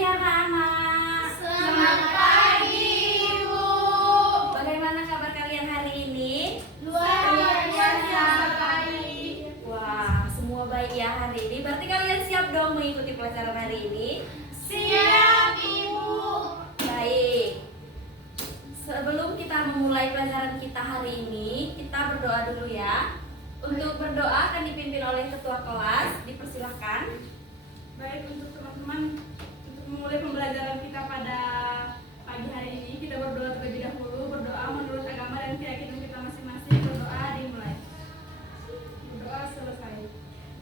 pagi anak-anak. Selamat pagi, Ibu. Bagaimana kabar kalian hari ini? Luar biasa baik. Wah, semua baik ya hari ini. Berarti kalian siap dong mengikuti pelajaran hari ini? Siap, Ibu. Baik. Sebelum kita memulai pelajaran kita hari ini, kita berdoa dulu ya. Untuk berdoa akan dipimpin oleh ketua kelas. Dipersilahkan. Baik, untuk teman-teman, untuk memulai pembelajaran kita pada pagi hari ini, kita berdoa terlebih dahulu. Berdoa menurut agama dan keyakinan kita masing-masing. Berdoa dimulai. Berdoa selesai.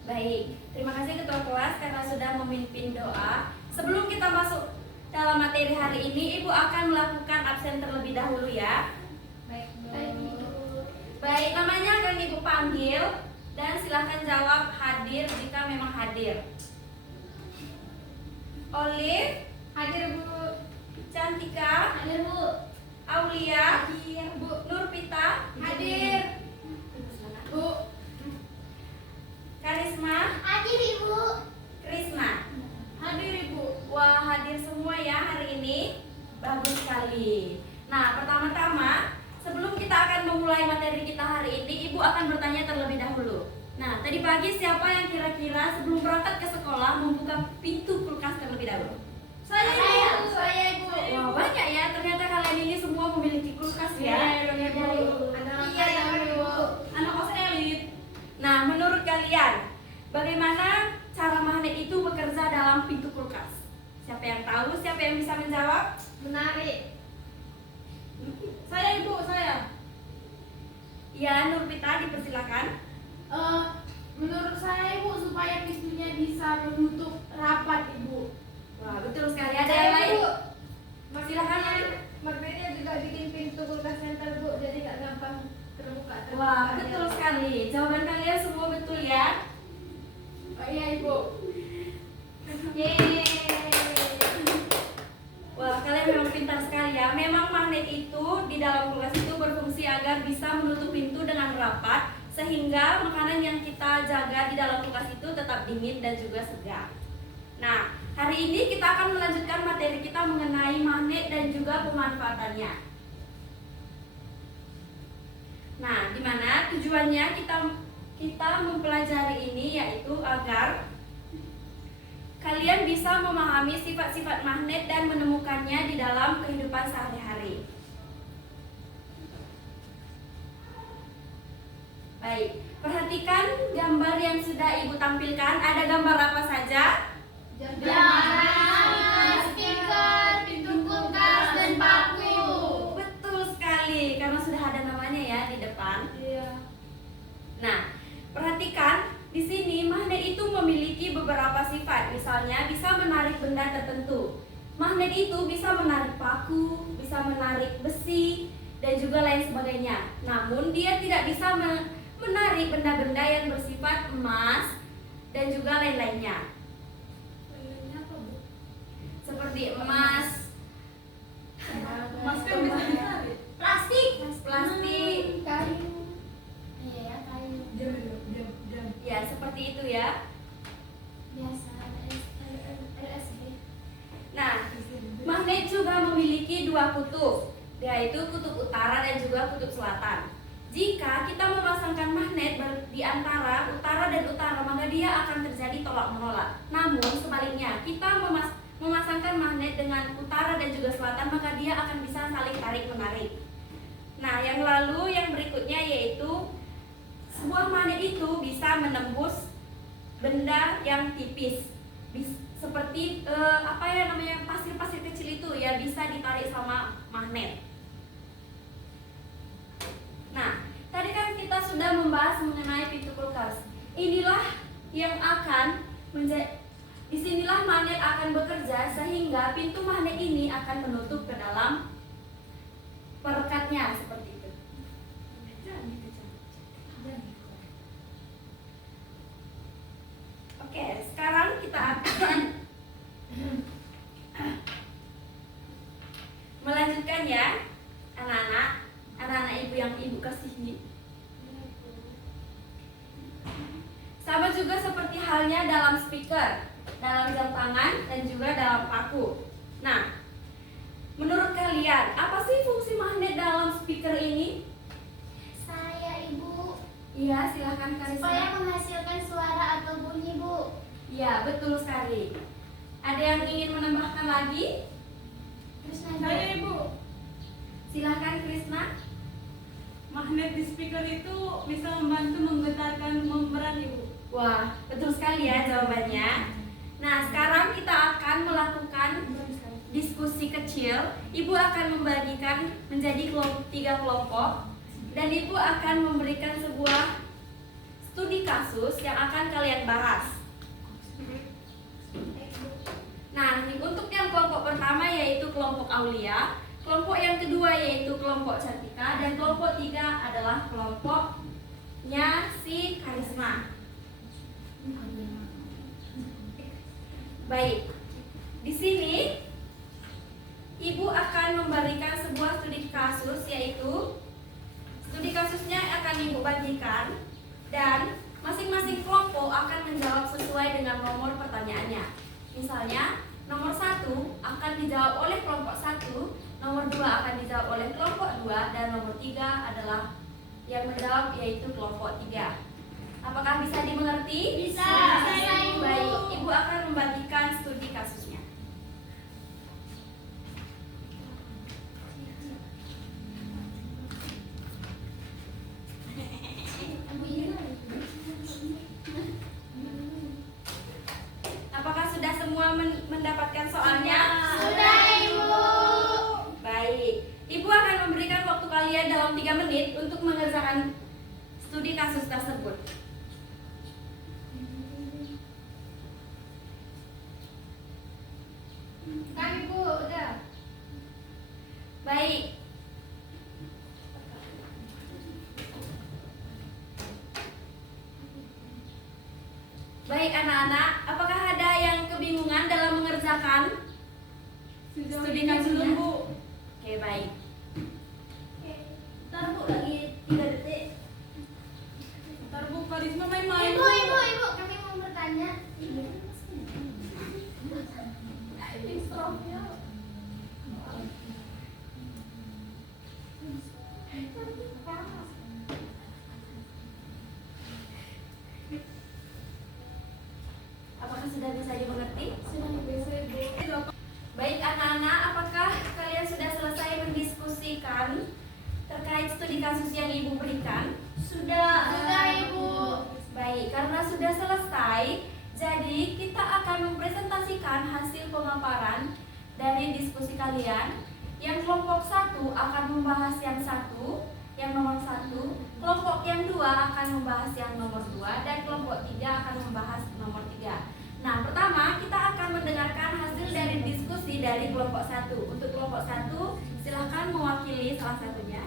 Baik, terima kasih ketua kelas karena sudah memimpin doa. Sebelum kita masuk dalam materi hari ini, Ibu akan melakukan absen terlebih dahulu ya. Baik, Ibu. Baik, namanya akan Ibu panggil dan silahkan jawab hadir jika memang hadir. Olive, Hadir, Bu. Cantika, Hadir, Bu. Aulia, Hadir, Bu. Nurpita, Hadir. Bu, Karisma, Hadir, Ibu. Krisna. Hadir, Ibu. Wah, hadir semua ya hari ini. Bagus sekali. Nah, pertama-tama sebelum kita akan memulai materi kita hari ini, Ibu akan bertanya terlebih dahulu. Nah, tadi pagi siapa yang kira-kira sebelum berangkat ke sekolah membuka pintu kulkas terlebih dahulu? Saya, Ibu. Saya, Ibu. Wah, banyak ya. Ternyata kalian ini semua memiliki kulkas ya. Iya, Ibu. Iya, Ibu. Anak kos elit. Nah, menurut kalian bagaimana cara magnet itu bekerja dalam pintu kulkas? Siapa yang tahu? Siapa yang bisa menjawab? Menarik. Saya, Ibu, saya. Ya, Nurpita dipersilakan. Menurut saya, Ibu, supaya pintunya bisa menutup rapat, Ibu. Wah, betul sekali. Ada yang lain? Silakan. Magnetnya juga bikin pintu kulkas center, Bu, jadi nggak gampang terbuka. Wah, betul sekali. Jawaban kalian semua betul ya. Oh iya, Ibu. Yeay. Wah, kalian memang pintar sekali ya. Memang magnet itu di dalam kulkas itu berfungsi agar bisa menutup pintu dengan rapat sehingga makanan yang kita jaga di dalam kulkas itu tetap dingin dan juga segar. Nah, hari ini kita akan melanjutkan materi kita mengenai magnet dan juga pemanfaatannya. Nah, di mana tujuannya kita mempelajari ini yaitu agar kalian bisa memahami sifat-sifat magnet dan menemukannya di dalam kehidupan sehari-hari. Baik, perhatikan gambar yang sudah Ibu tampilkan. Ada gambar apa saja? Jam, speaker, pintu kulkas, dan paku. Betul sekali, karena sudah ada namanya ya di depan. Iya. Nah, perhatikan di sini magnet itu memiliki beberapa sifat. Misalnya bisa menarik benda tertentu. Magnet itu bisa menarik paku, bisa menarik besi, dan juga lain sebagainya. Namun dia tidak bisa menarik benda-benda yang bersifat emas dan juga lain-lainnya. Seperti emas, Mas kan bisa ditarik. Plastik. plastik. Kayu. Iya, ya, kayu. Diam. Ya, seperti itu ya. Biasa, LSD. Nah, magnet juga memiliki dua kutub, yaitu kutub utara dan juga kutub selatan. Jika kita memasangkan magnet di antara utara dan utara, maka dia akan terjadi tolak-menolak. Namun sebaliknya, kita memasangkan magnet dengan utara dan juga selatan, maka dia akan bisa saling tarik-menarik. Nah, yang berikutnya yaitu sebuah magnet itu bisa menembus benda yang tipis. Seperti pasir-pasir kecil itu ya bisa ditarik sama magnet. Nah, tadi kan kita sudah membahas mengenai pintu kulkas. Inilah yang akan disinilah magnet akan bekerja sehingga pintu magnet ini akan menutup ke dalam perekatnya seperti itu. Oke, sekarang kita akan melanjutkan ya, anak-anak ibu yang ibu kasihi. Sama juga seperti halnya dalam speaker. dalam jam tangan, dan juga dalam paku. Nah, menurut kalian, apa sih fungsi magnet dalam speaker ini? Saya Ibu, Iya, silahkan Karisma. supaya menghasilkan suara atau bunyi Bu. Iya, betul sekali. Ada yang ingin menambahkan lagi? Krisna Ibu. Saya Ibu, Silahkan Krisna. magnet di speaker itu bisa membantu menggetarkan membran Ibu. Wah, betul sekali ya jawabannya. Nah, sekarang kita akan melakukan diskusi kecil. Ibu akan membagikan menjadi 3 kelompok dan Ibu akan memberikan sebuah studi kasus yang akan kalian bahas. Nah, untuk yang kelompok pertama yaitu kelompok Aulia, kelompok yang kedua yaitu kelompok Cantika, dan kelompok 3 adalah kelompoknya si Karisma. Baik, di sini Ibu akan memberikan sebuah studi kasus, yaitu studi kasusnya akan Ibu bagikan dan masing-masing kelompok akan menjawab sesuai dengan nomor pertanyaannya. Misalnya, nomor 1 akan dijawab oleh kelompok 1, nomor 2 akan dijawab oleh kelompok 2, dan nomor 3 adalah yang menjawab yaitu kelompok 3. Apakah bisa dimengerti? Bisa. Ibu. Baik, Ibu akan membagikan studi kasusnya. Apakah sudah semua mendapatkan soalnya? Sudah Ibu. Baik, Ibu akan memberikan waktu kalian dalam 3 menit untuk mengerjakan studi kasus tersebut. Kan Ibu udah. Baik. Baik anak-anak, apakah ada yang kebingungan dalam mengerjakan studi kasusnya? Belum Bu. Oke, baik. Ntar Bu lagi 3 detik. Ntar Bu Karisma main-main. Ibu, kami mau bertanya. Apakah sudah bisa dimengerti? Sudah bisa Ibu. Baik anak-anak, apakah kalian sudah selesai mendiskusikan terkait studi kasus yang Ibu berikan? Sudah Ibu. Baik, karena sudah selesai, jadi kita akan mempresentasikan hasil pemaparan dari diskusi kalian. Yang kelompok 1 akan membahas yang nomor 1, kelompok yang 2 akan membahas yang nomor 2, dan kelompok 3 akan membahas nomor 3. Nah, pertama kita akan mendengarkan hasil dari diskusi dari kelompok 1. Untuk kelompok 1, silahkan mewakili salah satunya.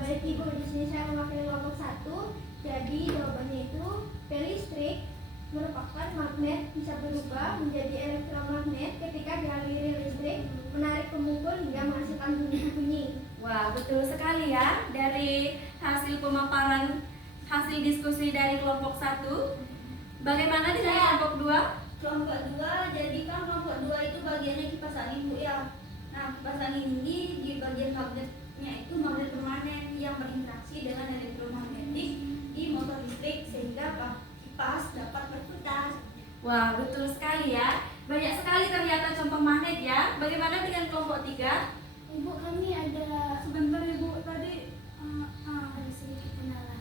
Baik Ibu, di sini saya mewakili kelompok 1. Jadi jawabannya itu pelistrik merupakan magnet bisa berubah menjadi elektromagnet ketika dialiri listrik menarik pemukul hingga menghasilkan bunyi-bunyi. Wah, betul sekali ya. Dari hasil pemaparan hasil diskusi dari kelompok 1. Bagaimana dengan kelompok 2? Kelompok 2, jadi kan kelompok 2 itu bagiannya kipas angin Bu ya. Nah, kipas angin ini di bagian magnetnya itu magnet permanen yang berinteraksi dengan elektromagnetik di motor listrik sehingga kipas dapat berputar. Wah, betul sekali ya. Banyak sekali ternyata contoh magnet ya. Bagaimana dengan kelompok 3? Ibu, kami ada Sebentar Ibu, tadi sedikit kenalan.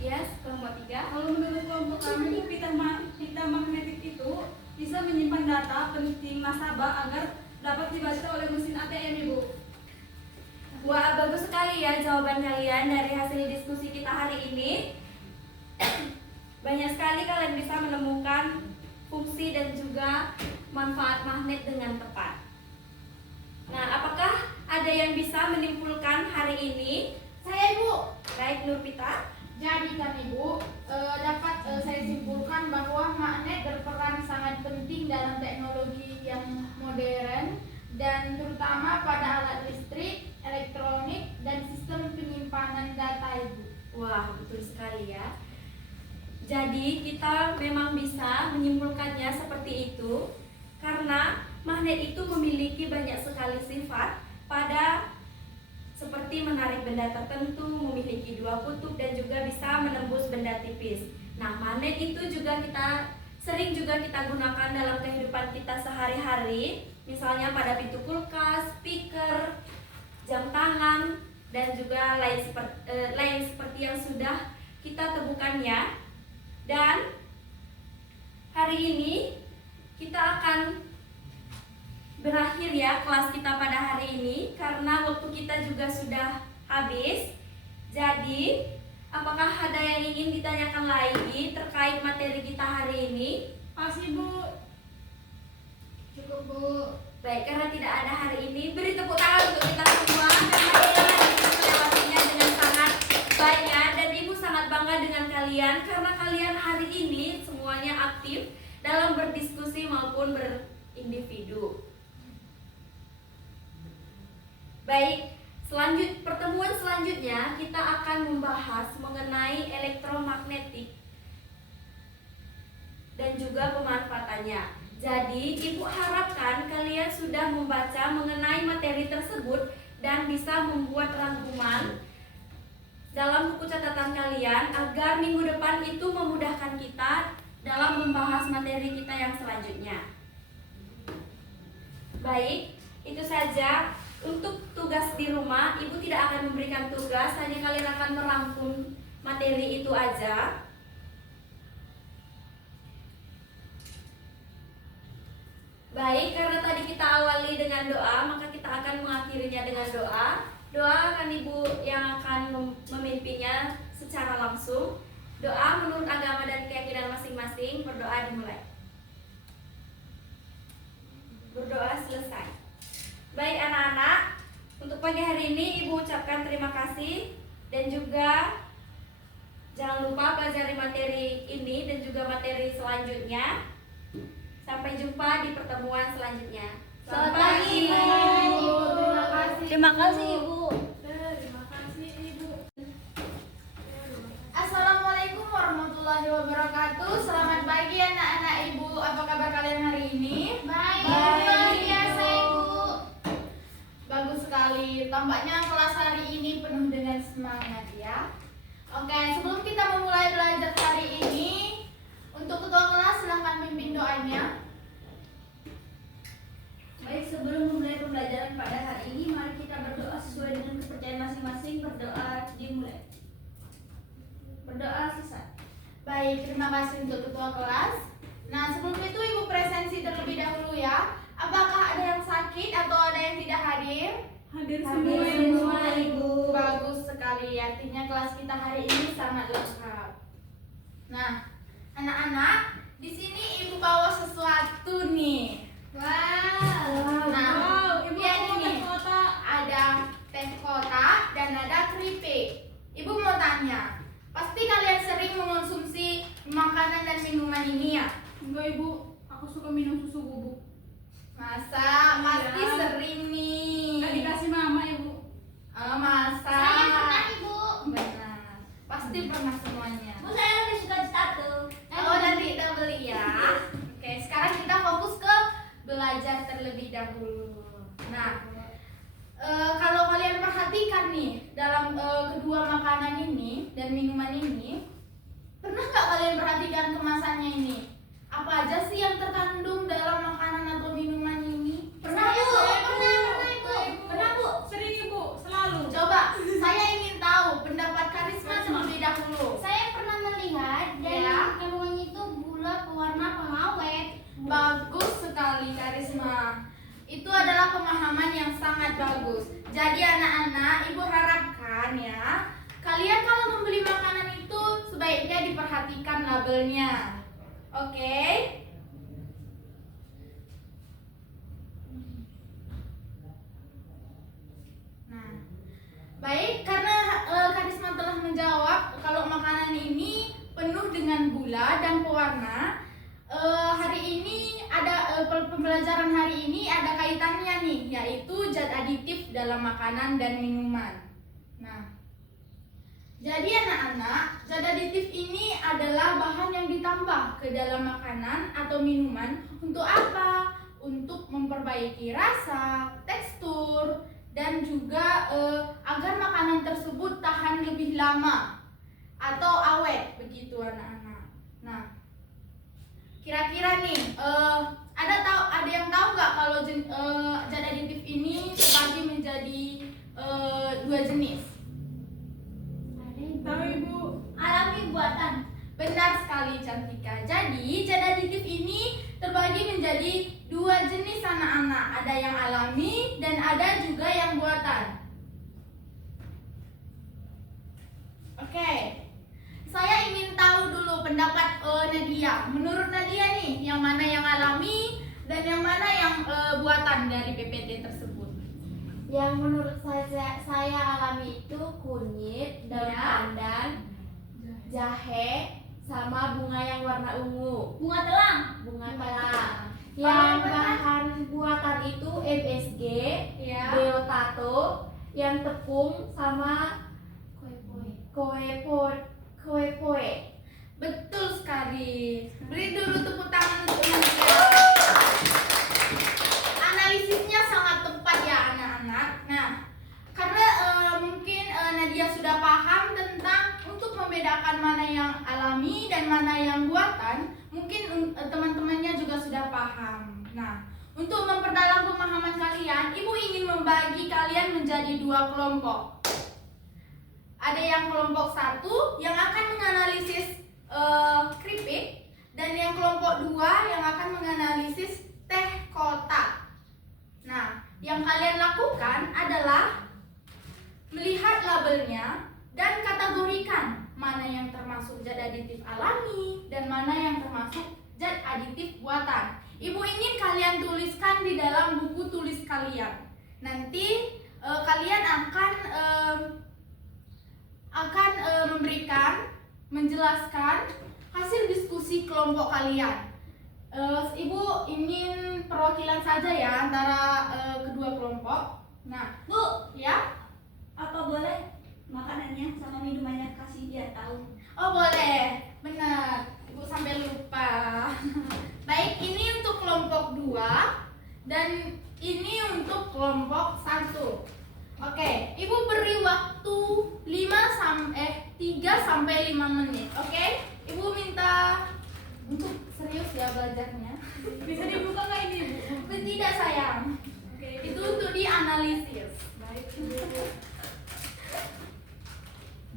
Yes, kelompok 3. kalau menurut kelompok kami itu pita magnetik itu bisa menyimpan data penting nasabah agar dapat dibaca oleh mesin ATM Ibu. Wah, bagus sekali ya jawaban kalian dari hasil diskusi kita hari ini. Banyak sekali kalian bisa menemukan fungsi dan juga manfaat magnet dengan tepat. Nah, apakah ada yang bisa menyimpulkan hari ini? Saya Ibu. Baik, Nurpita. Jadi kan Ibu, dapat saya simpulkan bahwa magnet berperan sangat penting dalam teknologi yang modern dan terutama pada alat listrik, elektronik, dan sistem penyimpanan data Ibu. Wah, betul sekali ya. Jadi kita memang bisa menyimpulkannya seperti itu karena magnet itu memiliki banyak sekali sifat pada seperti menarik benda tertentu, memiliki dua kutub dan juga bisa menembus benda tipis. Nah, magnet itu juga sering kita gunakan dalam kehidupan kita sehari-hari, misalnya pada pintu kulkas, speaker, jam tangan dan juga lain seperti yang sudah kita temukannya. Dan hari ini kita akan berakhir ya kelas kita pada hari ini karena waktu kita juga sudah habis. Jadi, apakah ada yang ingin ditanyakan lagi terkait materi kita hari ini? Pasti Bu. Cukup Bu. Baik, karena tidak ada hari ini, beri tepuk tangan untuk kita semua karena kita melewatinya dengan sangat banyak dan Ibu sangat bangga dengan kalian karena kalian hari ini semuanya aktif dalam berdiskusi maupun berindividu. Baik, pertemuan selanjutnya kita akan membahas mengenai elektromagnetik dan juga pemanfaatannya. Jadi, Ibu harapkan kalian sudah membaca mengenai materi tersebut dan bisa membuat rangkuman dalam buku catatan kalian agar minggu depan itu memudahkan kita dalam membahas materi kita yang selanjutnya. Baik, itu saja untuk tugas di rumah. Ibu tidak akan memberikan tugas, hanya kalian akan merangkum materi itu aja. Baik, karena tadi kita awali dengan doa, maka kita akan mengakhirinya dengan doa. Doa akan Ibu yang akan memimpinnya secara langsung. Doa menurut agama dan keyakinan masing-masing. Berdoa dimulai. Berdoa selesai. Baik anak-anak, untuk pagi hari ini Ibu ucapkan terima kasih dan juga jangan lupa pelajari materi ini dan juga materi selanjutnya. Sampai jumpa di pertemuan selanjutnya. Selamat pagi, Ibu. Terima kasih. Terima kasih Ibu. Terima kasih Ibu. Assalamualaikum warahmatullahi wabarakatuh. Selamat pagi anak-anak Ibu. Apa kabar kalian hari ini? Baik. Baik. Luar biasa, Ibu. Bagus sekali. Tampaknya kelas hari ini penuh dengan semangat ya. Oke, sebelum kita memulai belajar hari ini, untuk ketua kelas silahkan pimpin doanya. Baik, sebelum memulai pembelajaran pada hari ini, mari kita berdoa sesuai dengan kepercayaan masing-masing. Berdoa dimulai. Berdoa selesai. Baik, terima kasih untuk ketua kelas. Nah, sebelum itu Ibu presensi terlebih dahulu ya. Apakah ada yang sakit atau ada yang tidak hadir? Hadir Hadir semua semua, Ibu. Ibu. Bagus sekali, artinya kelas kita hari ini sangat lengkap. Nah, anak-anak, di sini Ibu bawa sesuatu nih. Wow. Nah, Wow, Ibu lihat mau ini. teh kotak. Ada teh kotak dan ada keripik. Ibu mau tanya, pasti kalian sering mengonsumsi makanan dan minuman ini ya? Enggak Ibu, aku suka minum susu bubuk. Masa? Pasti Iya. sering nih. Nggak dikasih mama Ibu. Masa? Saya pernah, Ibu. Benar. Pasti pernah semuanya. Bu, saya lebih suka sepatu. Oh, nanti kita beli ya. Oke, sekarang kita fokus ke belajar terlebih dahulu. Nah, kalau kalian perhatikan nih dalam kedua makanan ini dan minuman ini, pernah nggak kalian perhatikan kemasannya ini? Apa aja sih yang terkandung dalam makanan atau minuman ini? Pernah, Bu. Pernah, Ibu. Pernah Bu? Sering Ibu, selalu. Coba, saya ingin tahu pendapat Karisma terlebih dahulu. Saya pernah melihat dan Ya. kandungannya itu gula pewarna pengawet. Bagus sekali Karisma. Itu adalah pemahaman yang sangat bagus. Jadi anak-anak, Ibu harapkan ya, kalian kalau membeli makanan itu sebaiknya diperhatikan labelnya. Oke? Nah, baik, karena Karisma telah menjawab kalau makanan ini penuh dengan gula dan pewarna. Hari ini ada pembelajaran hari ini ada kaitannya nih, yaitu zat aditif dalam makanan dan minuman. Nah, jadi anak-anak, zat aditif ini adalah bahan dalam makanan atau minuman untuk apa? Untuk memperbaiki rasa, tekstur, dan juga agar makanan tersebut tahan lebih lama atau awet begitu anak-anak. Nah, kira-kira nih ada yang tahu nggak kalau zat aditif ini terbagi menjadi 2 jenis? Tahu Ibu? Alami buatan. Benar sekali Cantika. Jadi zat aditif ini terbagi menjadi 2 jenis anak-anak. Ada yang alami dan ada juga yang buatan. Oke, saya ingin tahu dulu pendapat Nadia. Menurut Nadia nih, yang mana yang alami dan yang mana yang buatan dari PPT tersebut? Yang menurut saya alami itu kunyit, daun Ya. pandan, jahe, sama bunga yang warna ungu, Bunga telang. bunga telang. Kalau Yang yang bahan buatan itu MSG, Ya. Deotato, yang tepung sama kue poe. Betul sekali. Beri dulu tepuk tangan untuk Nadia. Analisisnya sangat tepat ya anak-anak. Nah, karena mungkin Nadia sudah paham tentang untuk membedakan mana yang alami dan mana yang buatan, mungkin teman-temannya juga sudah paham. Nah, untuk memperdalam pemahaman kalian, Ibu ingin membagi kalian menjadi 2 kelompok. Ada yang kelompok 1 yang akan menganalisis keripik, dan yang kelompok 2 yang akan menganalisis teh kotak. Nah, yang kalian lakukan adalah melihat labelnya dan kategorikan mana yang termasuk zat aditif alami dan mana yang termasuk zat aditif buatan. Ibu ingin kalian tuliskan di dalam buku tulis kalian. Nanti kalian akan menjelaskan hasil diskusi kelompok kalian. Ibu ingin perwakilan saja ya antara kedua kelompok. Nah, Bu, ya. apa boleh makanannya sama minumannya kasih dia tahu? Oh boleh, benar. Ibu sampai lupa. Baik, ini untuk kelompok 2 dan ini untuk kelompok 1. Oke, Ibu beri waktu 3 sampai 5 menit. Oke? Ibu minta untuk serius ya belajarnya. Bisa dibuka nggak ini Bu? Tidak sayang. Oke. Itu untuk dianalisis. Baik Bu.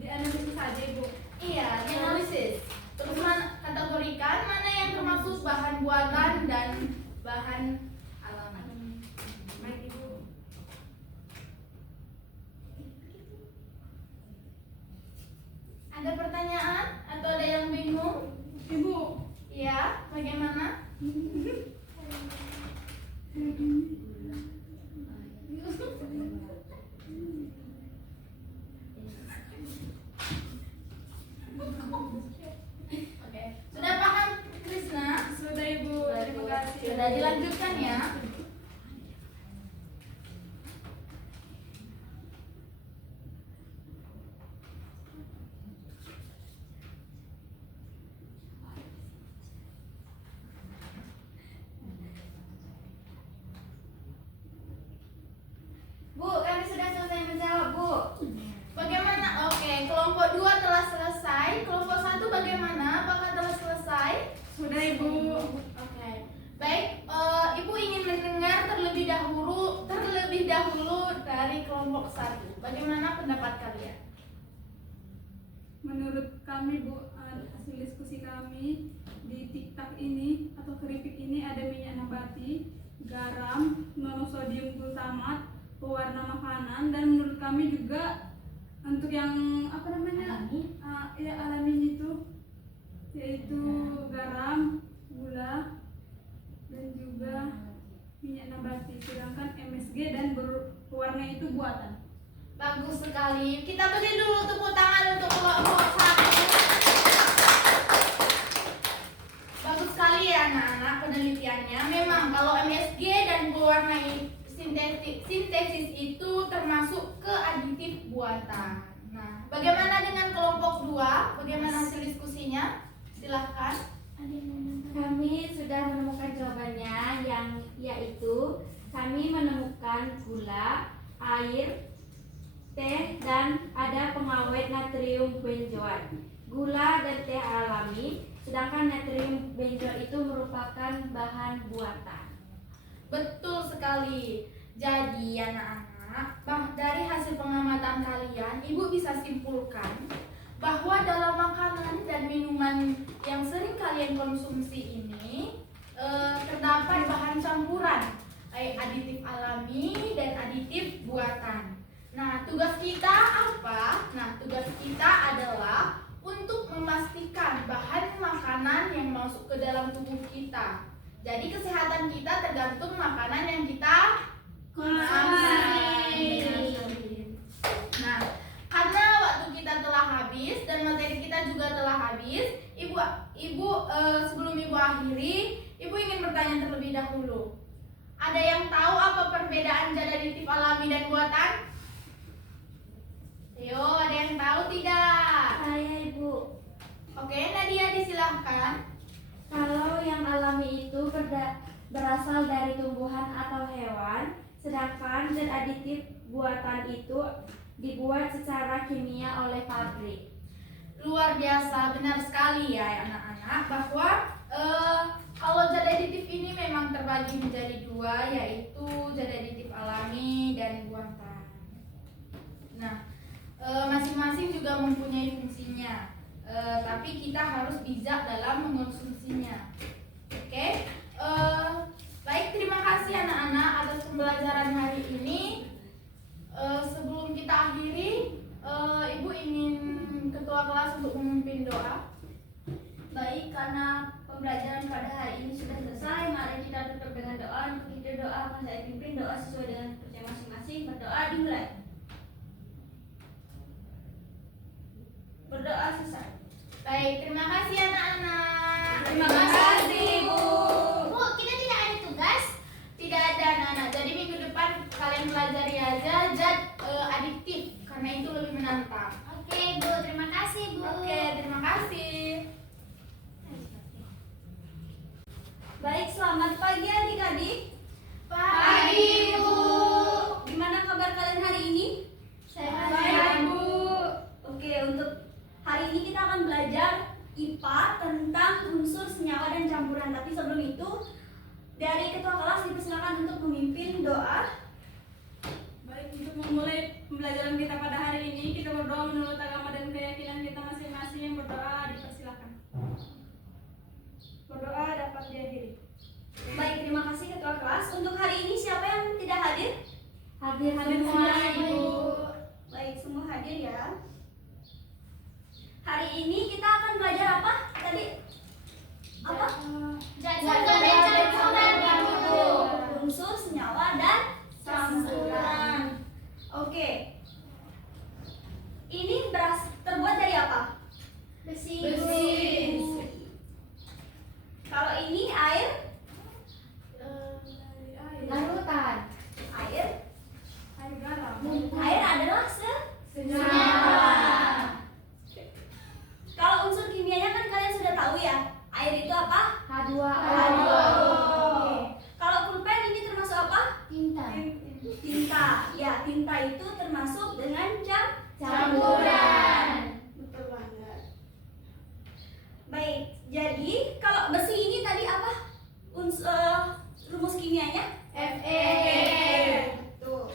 Dianalisis saja Ibu. Iya, dianalisis. Terus kategorikan mana yang termasuk bahan buatan dan bahan alami. Baik Ibu. Ada pertanyaan atau ada yang bingung? Ibu, Iya, bagaimana? Oke, sudah paham Krisna? sudah Ibu. Terima kasih. Sudah dilanjutkan ya. Bu, kami sudah selesai menjawab, Bu. Bagaimana? Oke, kelompok 2 telah selesai. Kelompok 1 bagaimana? Apakah telah selesai? Sudah Ibu. Oke. Baik, Ibu ingin mendengar terlebih dahulu dari kelompok 1. Bagaimana pendapat kalian? Menurut kami Bu, hasil diskusi kami di tiktak ini atau keripik ini ada minyak nabati, garam, monosodium glutamat, pewarna makanan, dan menurut kami juga untuk yang apa namanya alami itu yaitu garam, gula, dan juga minyak nabati. Sedangkan MSG dan berwarna itu buatan. Bagus sekali. Kita beri dulu tepuk tangan untuk kelompok 1. Bagus sekali ya anak-anak penelitiannya. Memang kalau MSG dan pewarna sintesis itu termasuk ke aditif buatan. Nah, bagaimana dengan kelompok 2? Bagaimana hasil diskusinya? Silahkan. Kami sudah menemukan jawabannya, yang yaitu kami menemukan gula, air, teh, dan ada pengawet natrium benzoat. Gula dan teh alami, sedangkan natrium benzoat itu merupakan bahan buatan. Betul sekali. Jadi anak-anak, dari hasil pengamatan kalian, Ibu bisa simpulkan bahwa dalam makanan dan minuman yang sering kalian konsumsi ini terdapat bahan campuran, aditif alami dan aditif buatan. Nah, tugas kita apa? Nah, tugas kita adalah untuk memastikan bahan makanan yang masuk ke dalam tubuh kita. Jadi kesehatan kita tergantung makanan yang kita konsumsi. Nah, karena waktu kita telah habis dan materi kita juga telah habis, Ibu sebelum Ibu akhiri, Ibu ingin bertanya terlebih dahulu. Ada yang tahu apa perbedaan zat aditif alami dan buatan? Ayo, ada yang tahu tidak? Saya, Ibu. Oke, Nadia disilahkan. Kalau yang alami itu berasal dari tumbuhan atau hewan, sedangkan zat aditif buatan itu dibuat secara kimia oleh pabrik. Luar biasa, benar sekali ya anak-anak, bahwa kalau zat aditif ini memang terbagi menjadi dua, yaitu zat aditif alami dan buatan. Nah, masing-masing juga mempunyai fungsinya, tapi kita harus bijak dalam mengonsumsinya. Oke, baik, terima kasih anak-anak atas pembelajaran hari ini. Sebelum kita akhiri, Ibu ingin ketua kelas untuk memimpin doa. Baik, karena pembelajaran pada hari ini sudah selesai, mari kita tutup dengan doa. Untuk itu doa akan saya pimpin, doa sesuai dengan percaya masing-masing. Berdoa dimulai. Berdoa selesai. Baik, terima kasih anak-anak. Terima kasih, Bu. Bu, kita tidak ada tugas? Tidak ada anak-anak. Jadi minggu depan kalian pelajari aja zat adiktif, karena itu lebih menantang. Oke, Bu, terima kasih, Bu. Oke, terima kasih. Baik, selamat pagi adik-adik. Pagi, Bu. Gimana kabar kalian hari ini? Baik, Bu. Oke, untuk hari ini kita akan belajar IPA tentang unsur senyawa dan campuran. Tapi sebelum itu, dari ketua kelas dipersilakan untuk memimpin doa. Baik, untuk memulai pembelajaran kita pada hari ini, kita berdoa menurut agama dan keyakinan kita masing-masing. Berdoa dipersilakan. Berdoa dapat diakhiri. Baik, terima kasih ketua kelas. Untuk hari ini siapa yang tidak hadir? Hadir Hadir semua, semua, Ibu. Ibu. Baik, semua hadir ya. Hari ini kita akan belajar apa? Tadi apa? Unsur senyawa dan campuran. Oke. Ini terbuat dari apa? Besi. Kalau ini air, Larutan. air garam. Air adalah Senyawa. Kalau unsur kimianya kan kalian sudah tahu ya. Air itu apa? H2O. Oke. Kalau pulpen ini termasuk apa? Tinta. Tinta. Ya, tinta itu termasuk dengan Campuran. Betul banget. Baik, jadi kalau besi ini tadi apa? Rumus kimianya? Fe. Betul.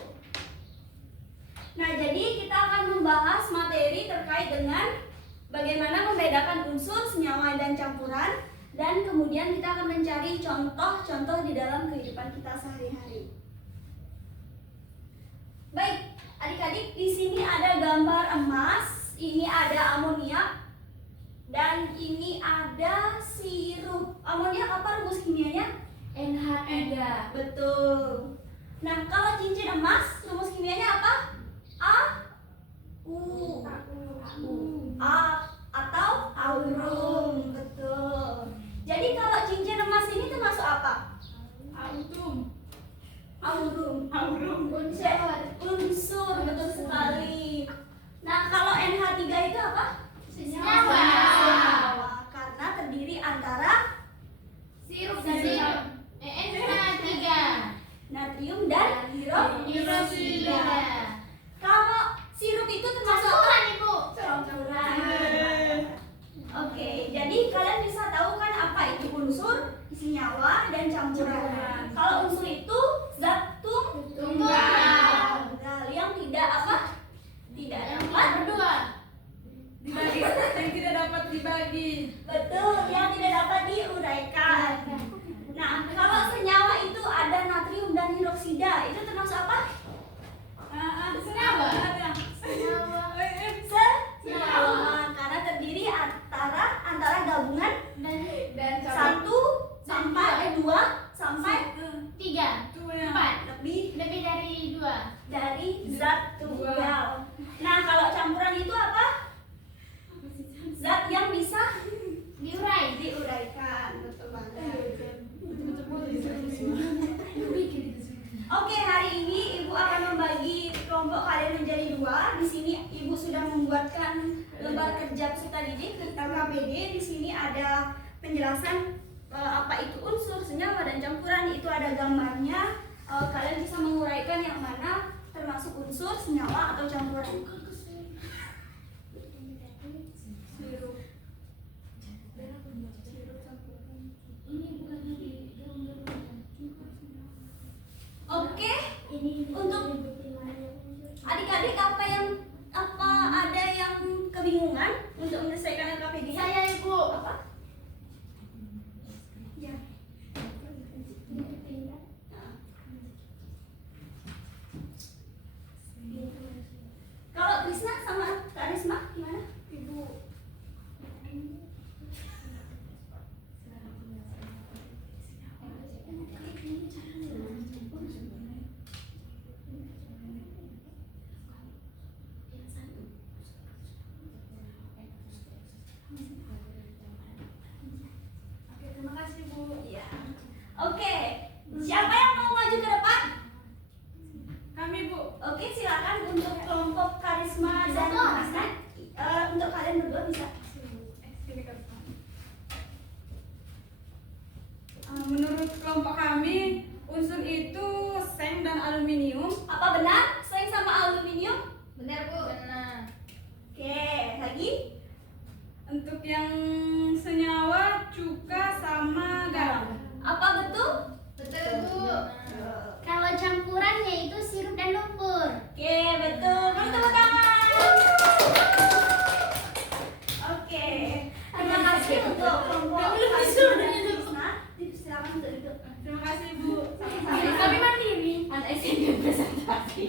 Nah, jadi kita akan membahas materi terkait dengan bagaimana membedakan unsur, senyawa, dan campuran, dan kemudian kita akan mencari contoh-contoh di dalam kehidupan kita sehari-hari. Baik, adik-adik, di sini ada gambar emas, ini ada amoniak, dan ini ada sirup. Amoniak apa rumus kimianya? NH3. Betul. Nah, kalau cincin emas, rumus kimianya apa? Atau aurum. Betul. Jadi kalau cincin emas ini termasuk apa? Aurum. Aurum. Unsur, betul sekali. Nah, kalau NH3 itu apa? Senyawa. Karena terdiri antara dibagi. Betul, yang tidak dapat diuraikan. Nah, kalau senyawa itu ada natrium dan hidroksida, itu termasuk apa? Senyawa. Senyawa, karena terdiri antara gabungan Dan 1 sampai 2 sampai 3, Itu ya. 4, lebih lebih dari 2. dari zat tunggal. Nah, kalau campuran itu apa? Zat yang bisa diuraikan. Betul banget. Oke, hari ini Ibu akan membagi kelompok kalian menjadi 2. Di sini Ibu sudah membuatkan lembar kerja peserta didik tentang KPD. Di sini ada penjelasan apa itu unsur, senyawa, dan campuran. Itu ada gambarnya. Kalian bisa menguraikan yang mana termasuk unsur, senyawa, atau campuran. Oke, untuk adik-adik apa ada yang kebingungan untuk menyelesaikan KPD? Saya Ibu. Apa? Ya. Kalau Krisna sama Kak Risma gimana? Ibu. Oke, terima kasih Bu. Ya. Oke, siapa yang mau maju ke depan? Kami Bu. Oke, silakan untuk kelompok Karisma dan Krisna. Untuk kalian berdua bisa. Menurut kelompok kami, unsur itu seng dan aluminium. Apa benar? Seng sama aluminium? Benar Bu. Benar. Oke, lagi? Untuk yang senyawa, cuka sama garam. Apa betul? Betul Bu. Kalau campuran yaitu sirup dan lumpur. Oke, betul. Beri tepuk tangan. Oke, terima kasih untuk kelompok Karisma dan Krisna. Silakan untuk duduk. Terima kasih Bu. Kami mandiri. Anak SMP presentasi.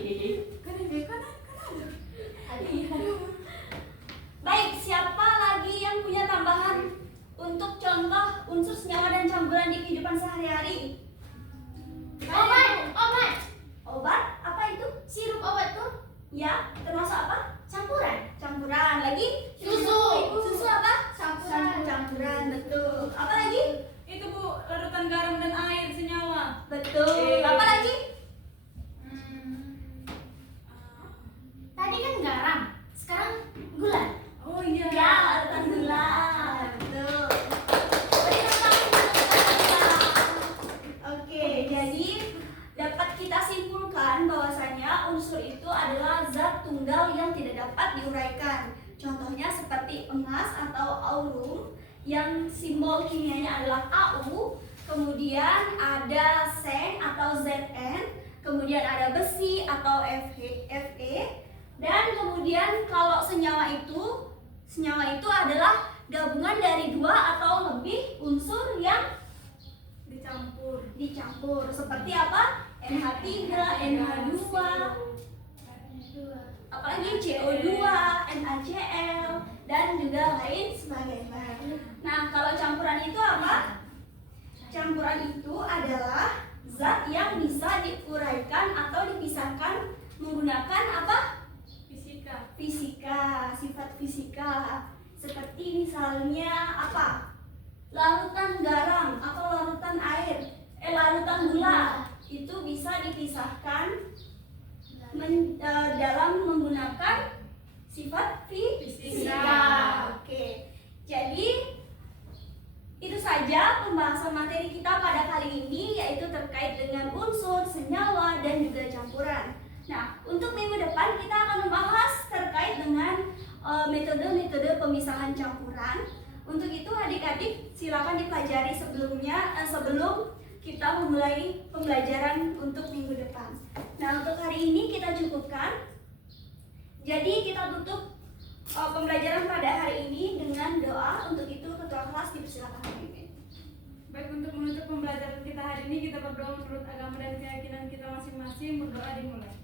Baik, siapa lagi yang punya tambahan untuk contoh unsur senyawa dan campuran di kehidupan sehari-hari? Obat. Obat? Apa itu? Sirup obat tuh Ya, termasuk apa? campuran. Campuran. Lagi? Susu. Susu apa? Campuran. Campuran, betul. Apa lagi? Itu Bu, larutan garam dan air senyawa. Betul. Apa lagi? Tadi kan garam, sekarang gula. Oh iya. Ya, larutan gula. Betul. Beri tepuk tangan untuk gula. Oke, jadi dapat kita simpulkan bahwasanya unsur itu adalah zat tunggal yang tidak dapat diuraikan. Contohnya seperti emas atau aurum yang simbol kimianya adalah Au, kemudian ada seng atau Zn, kemudian ada besi atau Fe, dan kemudian kalau senyawa itu adalah gabungan dari 2 atau lebih unsur yang dicampur seperti apa? NH3, NH2, apalagi CO2, NaCl, dan juga lain sebagainya. Nah, kalau campuran itu apa? Campuran itu adalah zat yang bisa diuraikan atau dipisahkan menggunakan apa? Fisika, sifat fisika. Seperti misalnya apa? Larutan garam atau larutan larutan gula itu bisa dipisahkan dalam menggunakan sifat fisika. Oke. Jadi itu saja pembahasan materi kita pada kali ini, yaitu terkait dengan unsur, senyawa, dan juga campuran. Nah, untuk minggu depan kita akan membahas terkait dengan metode-metode pemisahan campuran. Untuk itu adik-adik silakan dipelajari sebelum kita memulai pembelajaran untuk minggu depan. Nah, untuk hari ini kita cukupkan. Jadi kita tutup pembelajaran pada hari ini dengan doa pembelajaran kita hari ini kita berdoa menurut agama dan keyakinan kita masing-masing. Berdoa dimulai.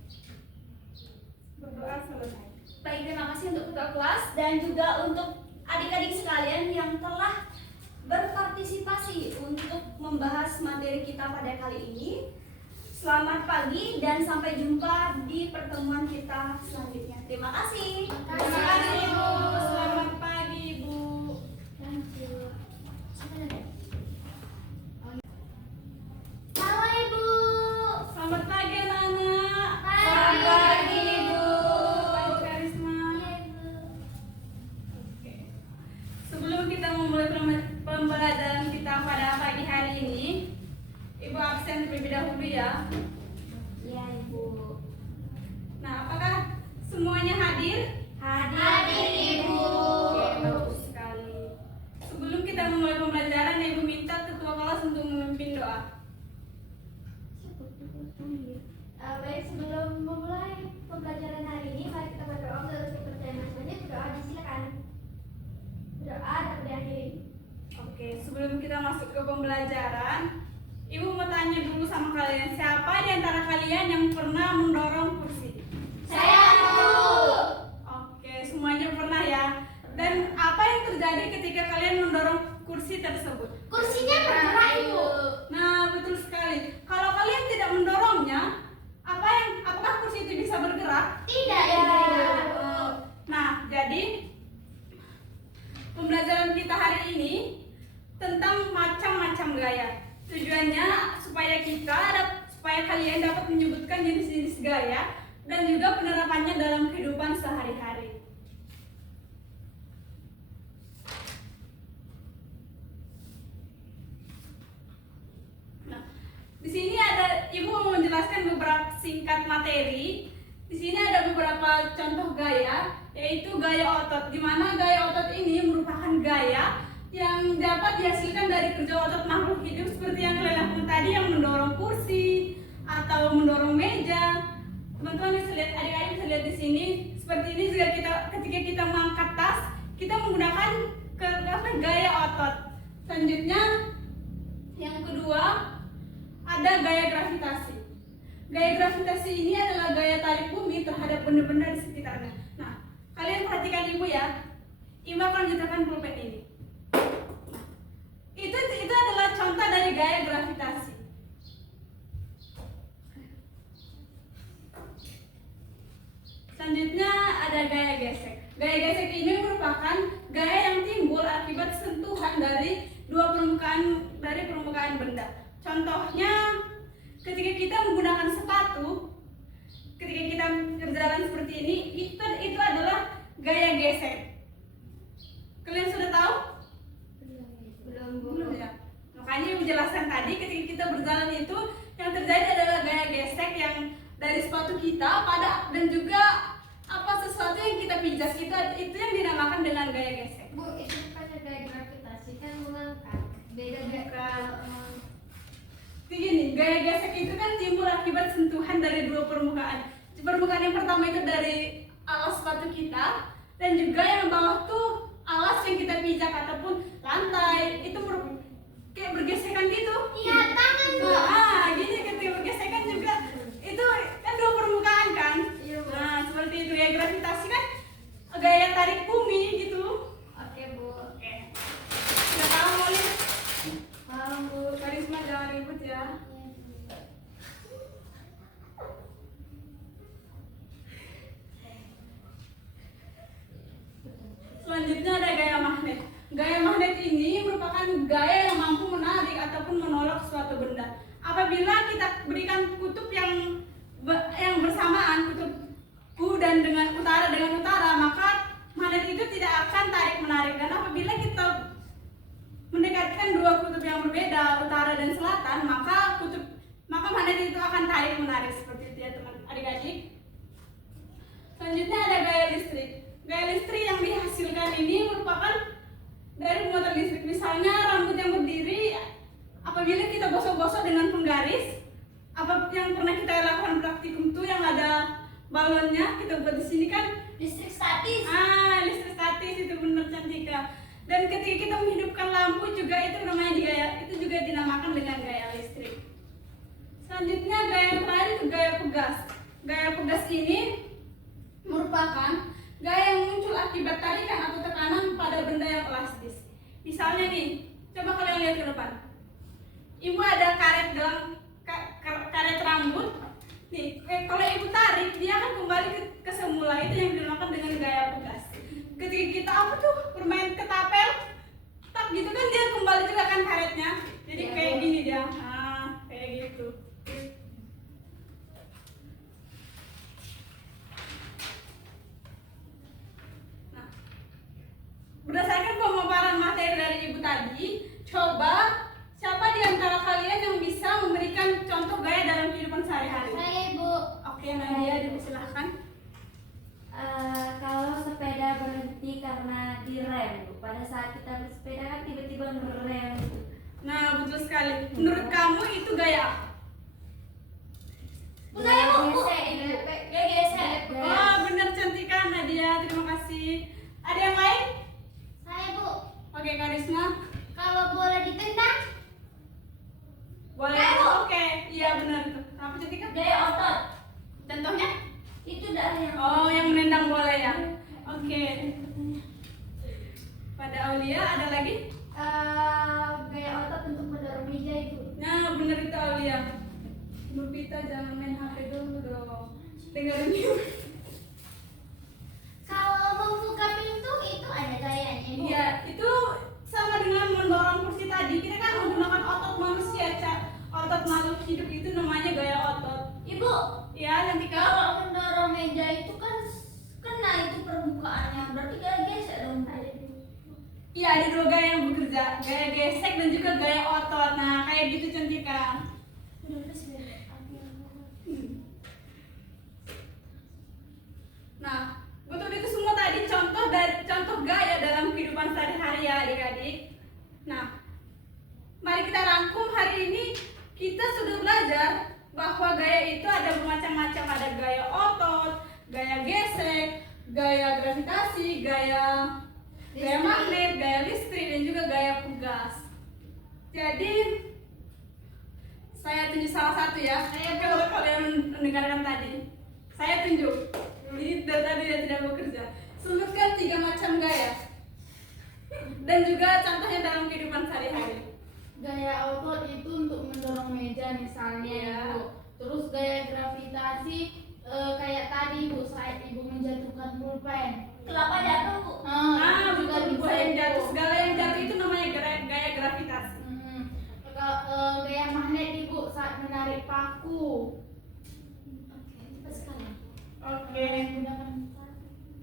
Berdoa selesai. Baik, terima kasih untuk ketua kelas dan juga untuk adik-adik sekalian yang telah berpartisipasi untuk membahas materi kita pada kali ini. Selamat pagi dan sampai jumpa di pertemuan kita selanjutnya. Terima kasih. Terima kasih Ibu. Selamat pagi Ibu. Halo Ibu. Selamat pagi anak-anak. Selamat pagi, Ibu. Pagi Karisma. Oke. Sebelum kita memulai pembelajaran kita pada pagi hari ini, Ibu absen terlebih dahulu ya. Iya, Ibu. Nah, apakah semuanya hadir? Hadir Ibu. Oke, bagus sekali. Sebelum kita memulai pembelajaran, Ibu minta ketua kelas untuk memimpin doa. Baik, sebelum memulai pembelajaran hari ini, mari kita berdoa menurut kepercayaan masing-masing. Berdoa, silakan. Berdoa dapat diakhiri. Oke, sebelum kita masuk ke pembelajaran, Ibu mau tanya dulu sama kalian, siapa di antara kalian yang pernah mendorong kursi? Saya Bu. Oke, semuanya pernah ya. Dan apa yang terjadi ketika kalian mendorong kursi tersebut? Kursinya bergerak Ibu. Nah, betul sekali. Kalau kalian tidak mendorongnya, apakah kursi itu bisa bergerak? Tidak Ibu. Nah, jadi pembelajaran kita hari ini tentang macam-macam gaya. Tujuannya supaya kalian dapat menyebutkan jenis-jenis gaya dan juga penerapannya dalam kehidupan sehari-hari. Nah, di sini Ibu mau menjelaskan beberapa singkat materi. Di sini ada beberapa contoh gaya, yaitu gaya otot, di mana gaya otot ini merupakan gaya yang dapat dihasilkan dari kerja otot makhluk hidup seperti yang kalian lakukan tadi, yang mendorong kursi atau mendorong meja. Teman-teman bisa lihat, adik-adik bisa lihat di sini. Seperti ini juga ketika kita mengangkat tas, kita menggunakan gaya otot. Selanjutnya, yang kedua ada gaya gravitasi. Gaya gravitasi ini adalah gaya tarik bumi terhadap benda-benda di sekitarnya. Nah, kalian perhatikan Ibu ya. Ibu akan letakkan pulpen ini. Itu adalah contoh dari gaya gravitasi. Selanjutnya ada gaya gesek. Gaya gesek ini merupakan gaya yang timbul akibat sentuhan dari permukaan benda. Contohnya, ketika kita menggunakan sepatu, ketika kita berjalan seperti ini, itu adalah gaya gesek. Kalian sudah tahu? Belum ya. Makanya yang menjelaskan tadi, ketika kita berjalan itu yang terjadi adalah gaya gesek yang dari sepatu kita dan juga sesuatu yang kita pijak itu yang dinamakan dengan gaya gesek. Bu, itu bukannya gaya gravitasi kan mengangkat. Beda Begini, gaya gesek itu kan timbul akibat sentuhan dari dua permukaan. Permukaan yang pertama itu dari alas sepatu kita, dan juga yang bawah tuh alas yang kita pijak ataupun lantai itu kayak bergesekan gitu. Iya, tangan Bu. Gini ketika bergesekan juga itu kan dua permukaan kan. Nah, seperti itu ya, gravitasi kan gaya tarik bumi gitu. Oke, Bu. Oke. Sudah tahu Molly? Paham, Bu. Karisma jangan ribut ya. Selanjutnya ada gaya magnet. Gaya magnet ini merupakan gaya yang mampu menarik ataupun menolak suatu benda. Apabila kita berikan kutub yang bersamaan, kutub dan dengan utara, maka magnet itu tidak akan tarik menarik. Dan apabila kita mendekatkan dua kutub yang berbeda, utara dan selatan, maka magnet itu akan tarik menarik seperti itu ya teman adik-adik. Selanjutnya ada gaya listrik. Gaya listrik yang dihasilkan ini merupakan dari motor listrik. Misalnya rambut yang berdiri, apabila kita gosok-gosok dengan penggaris, apa yang pernah kita lakukan praktikum itu yang ada balonnya kita buat di sini kan Listrik statis. listrik statis itu benar Cantika. Dan ketika kita menghidupkan lampu juga itu namanya itu juga dinamakan dengan gaya listrik. Selanjutnya gaya yang terakhir itu gaya pegas. Gaya pegas ini merupakan gaya yang muncul akibat tarikan atau tekanan pada benda yang elastis. Misalnya nih, coba kalian lihat ke depan. Ibu ada karet dalam karet rambut. Nih, kalau ibu tarik, dia akan kembali ke semula. Itu yang dinamakan dengan gaya pegas. Ketika kita bermain ketapel, tak gitu kan dia kembali juga kan karetnya. Jadi kayak gini dia. Nah, kayak gitu. Nah, berdasarkan pemaparan materi dari ibu tadi, coba siapa di antara kalian yang bisa memberikan contoh gaya dalam kehidupan sehari-hari? Saya Ibu. Oke, Nadia, dipersilahkan. Kalau sepeda berhenti karena direm, Bu. Pada saat kita bersepeda kan tiba-tiba ngerem. Nah, betul sekali. Menurut kamu itu gaya apa? Bu, saya Bu. Gesek, Ibu. Gaya gesek. Oh, benar, Cantika, Nadia. Terima kasih. Ada yang lain? Saya Bu. Oke, Karisma. Kalau bola ditendang, Boleh. Ayo. Oke, iya benar itu. Apa Cantika? gaya otot. Contohnya? Itu dari yang Oh, yang menendang bola ya. Oke. Pada Aulia ada lagi? Gaya otot untuk mendorong meja itu. Nah, benar itu Aulia. Bu Pita, jangan main HP dulu dong. Dengerin yuk. Kalau membuka pintu itu ada gayanya Bu. Iya, itu sama dengan mendorong kursi tadi. Kita kan menggunakan otot manusia, otot makhluk hidup itu namanya gaya otot. Ibu, Ya, Cantika. kalau mendorong meja itu kan kena itu permukaannya, berarti gaya gesek dong. Iya, ada dua gaya yang bekerja, gaya gesek dan juga gaya otot. Nah, kayak gitu Cantika. Nah, betul itu semua tadi contoh gaya dalam kehidupan sehari-hari ya adik-adik. Nah, mari kita rangkum hari ini. Kita sudah belajar bahwa gaya itu ada bermacam-macam, ada gaya otot, gaya gesek, gaya gravitasi, gaya magnet, gaya listrik, dan juga gaya pegas. Jadi saya tunjuk salah satu ya. Kalau kalian mendengarkan tadi, saya tunjuk. Ini dari tadi dia tidak bekerja. Sebutkan 3 macam gaya. Dan juga contohnya dalam kehidupan sehari-hari. Gaya otot itu untuk mendorong meja misalnya Iya. Ibu. Terus gaya gravitasi kayak tadi Bu, saat Ibu menjatuhkan pulpen. Kelapa jatuh Bu. Nah, juga betul, bisa buah yang Bu. jatuh. Segala yang jatuh itu namanya gaya gravitasi. Gaya magnet Ibu saat menarik paku. Oke.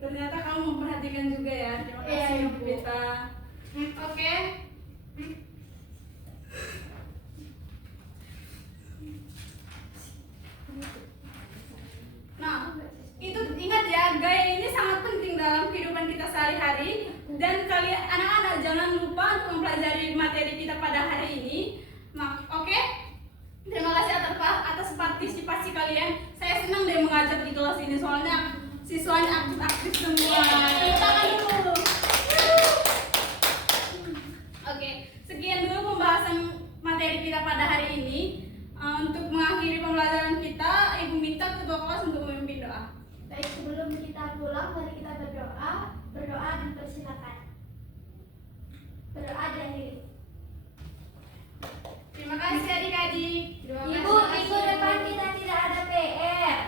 Ternyata kamu memperhatikan juga ya. Terima Iya, kasih, Ibu. Bu Pita. Oke. Nah, itu ingat ya, gaya ini sangat penting dalam kehidupan kita sehari-hari. Dan kalian anak-anak jangan lupa untuk mempelajari materi kita pada hari ini. Oke? Terima kasih atas partisipasi kalian. Saya senang deh mengajar di kelas ini soalnya siswanya aktif-aktif semua. Tepuk tangan dulu. Oke, sekian dulu pembahasan materi kita pada hari ini. Untuk mengakhiri pembelajaran kita, Ibu minta ketua kelas untuk memimpin doa. Baik, sebelum kita pulang, mari kita berdoa. Berdoa dipersilakan. Berdoa diakhiri. Terima kasih adik-adik. Ibu, minggu depan kita tidak ada PR.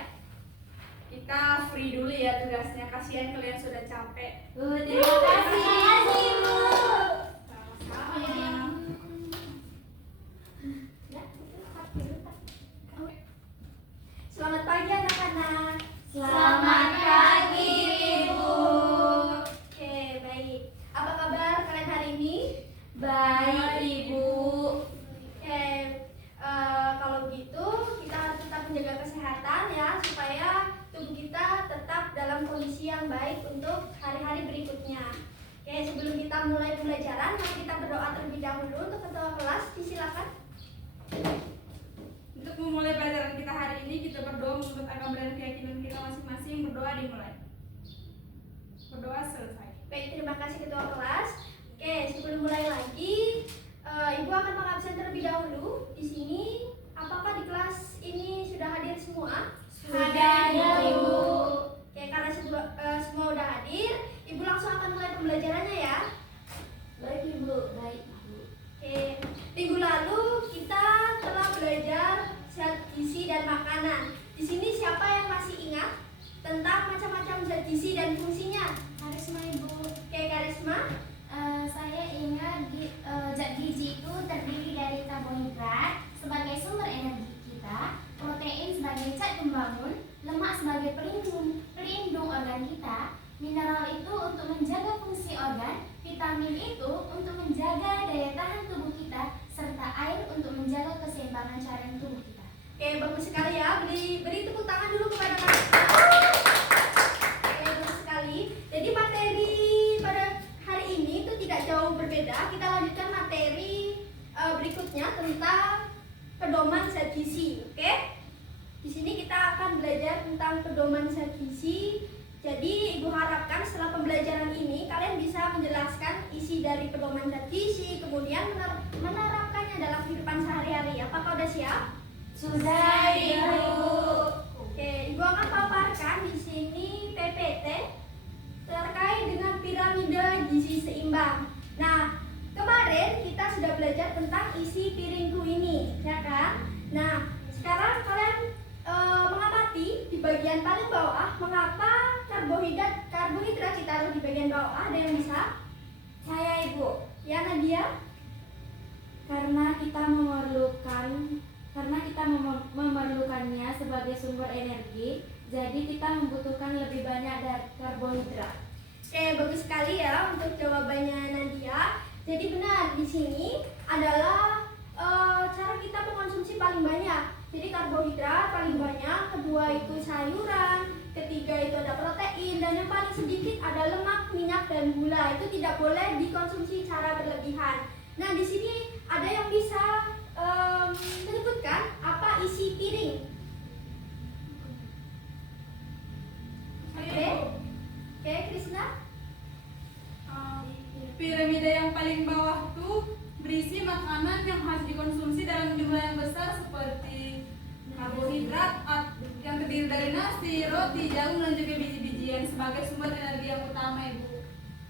Kita free dulu ya tugasnya. Kasihan kalian sudah capek. Terima kasih. Ibu. Sama-sama. Selamat pagi anak-anak. Selamat pagi Ibu. Oke, baik. Apa kabar kalian hari ini? Baik, Ibu. Oke, kalau gitu kita harus tetap menjaga kesehatan ya supaya tubuh kita tetap dalam kondisi yang baik untuk hari-hari berikutnya. Oke, sebelum kita mulai pembelajaran, mari kita berdoa terlebih dahulu. Untuk ketua kelas, disilakan. Untuk memulai pelajaran kita hari ini, kita berdoa menurut agama dan keyakinan kita masing-masing. Berdoa dimulai. Berdoa selesai. Baik, terima kasih ketua kelas. Oke, sebelum mulai lagi, Ibu akan mengabsen terlebih dahulu. Di sini, apakah di kelas Oke, bagus sekali ya. Beri tepuk tangan dulu kepada kami. Oke, bagus sekali. Jadi materi pada hari ini itu tidak jauh berbeda. Kita lanjutkan materi berikutnya tentang pedoman zat gizi. Oke? Di sini kita akan belajar tentang pedoman zat gizi. Jadi Ibu harapkan setelah pembelajaran ini kalian bisa menjelaskan isi dari pedoman zat gizi, kemudian menerapkannya dalam kehidupan sehari-hari. Apakah udah siap? Sudah, Ibu. Oke, Ibu akan paparkan di sini PPT terkait dengan piramida gizi seimbang. Nah, kemarin kita sudah belajar tentang isi piringku ini, ya kan? Nah, sekarang kalian mengamati di bagian paling bawah, mengapa karbohidrat ditaruh di bagian bawah? Ada yang bisa? Saya, Ibu. Ya, Nadia? Karena kita memerlukannya sebagai sumber energi, jadi kita membutuhkan lebih banyak dari karbohidrat. Oke, bagus sekali ya untuk jawabannya Nadia. Jadi benar, di sini adalah cara kita mengkonsumsi paling banyak. Jadi karbohidrat paling banyak, kedua itu sayuran, ketiga itu ada protein, dan yang paling sedikit ada lemak, minyak, dan gula. Itu tidak boleh dikonsumsi secara berlebihan. Nah, di sini ada yang bisa menyebutkan apa isi piring? Oke, Krisna? Piramida yang paling bawah tuh berisi makanan yang harus dikonsumsi dalam jumlah yang besar seperti karbohidrat yang terdiri dari nasi, roti, jagung, dan juga biji-bijian sebagai sumber energi yang utama, Ibu.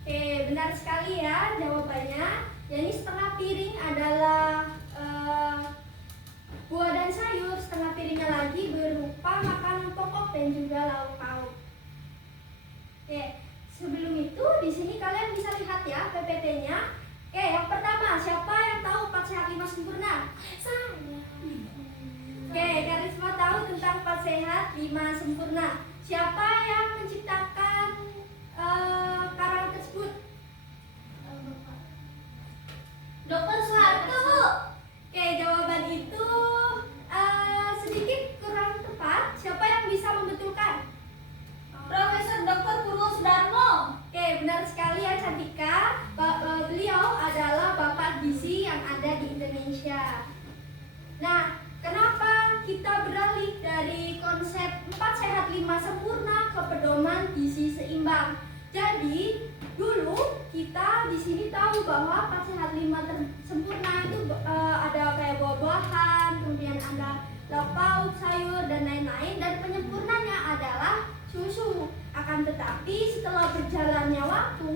Oke, benar sekali ya jawabannya. Jadi setengah piring adalah buah dan sayur, setengah piringnya lagi berupa makanan pokok dan juga lauk pauk. Oke, sebelum itu di sini kalian bisa lihat ya PPT-nya. Oke, yang pertama, siapa yang tahu 4 sehat 5 sempurna? Saya. Oke, Karisma tahu tentang 4 sehat 5 sempurna. Siapa yang menciptakan karang tersebut? Dokter Soeharto, Bu. Oke, jawaban itu sedikit kurang tepat. Siapa yang bisa membetulkan? Profesor Dr. Purwo Sudarmo. Oke, benar sekali ya Cantika. Beliau adalah Bapak Gizi yang ada di Indonesia. Nah, kenapa kita beralih dari konsep 4 sehat 5 sempurna ke pedoman gizi seimbang? Jadi, dulu kita di sini tahu bahwa 4 sehat 5 sempurna itu ada kayak buah-buahan, kemudian ada lauk pauk, sayur, dan lain-lain, dan penyempurnanya adalah susu. Akan tetapi setelah berjalannya waktu,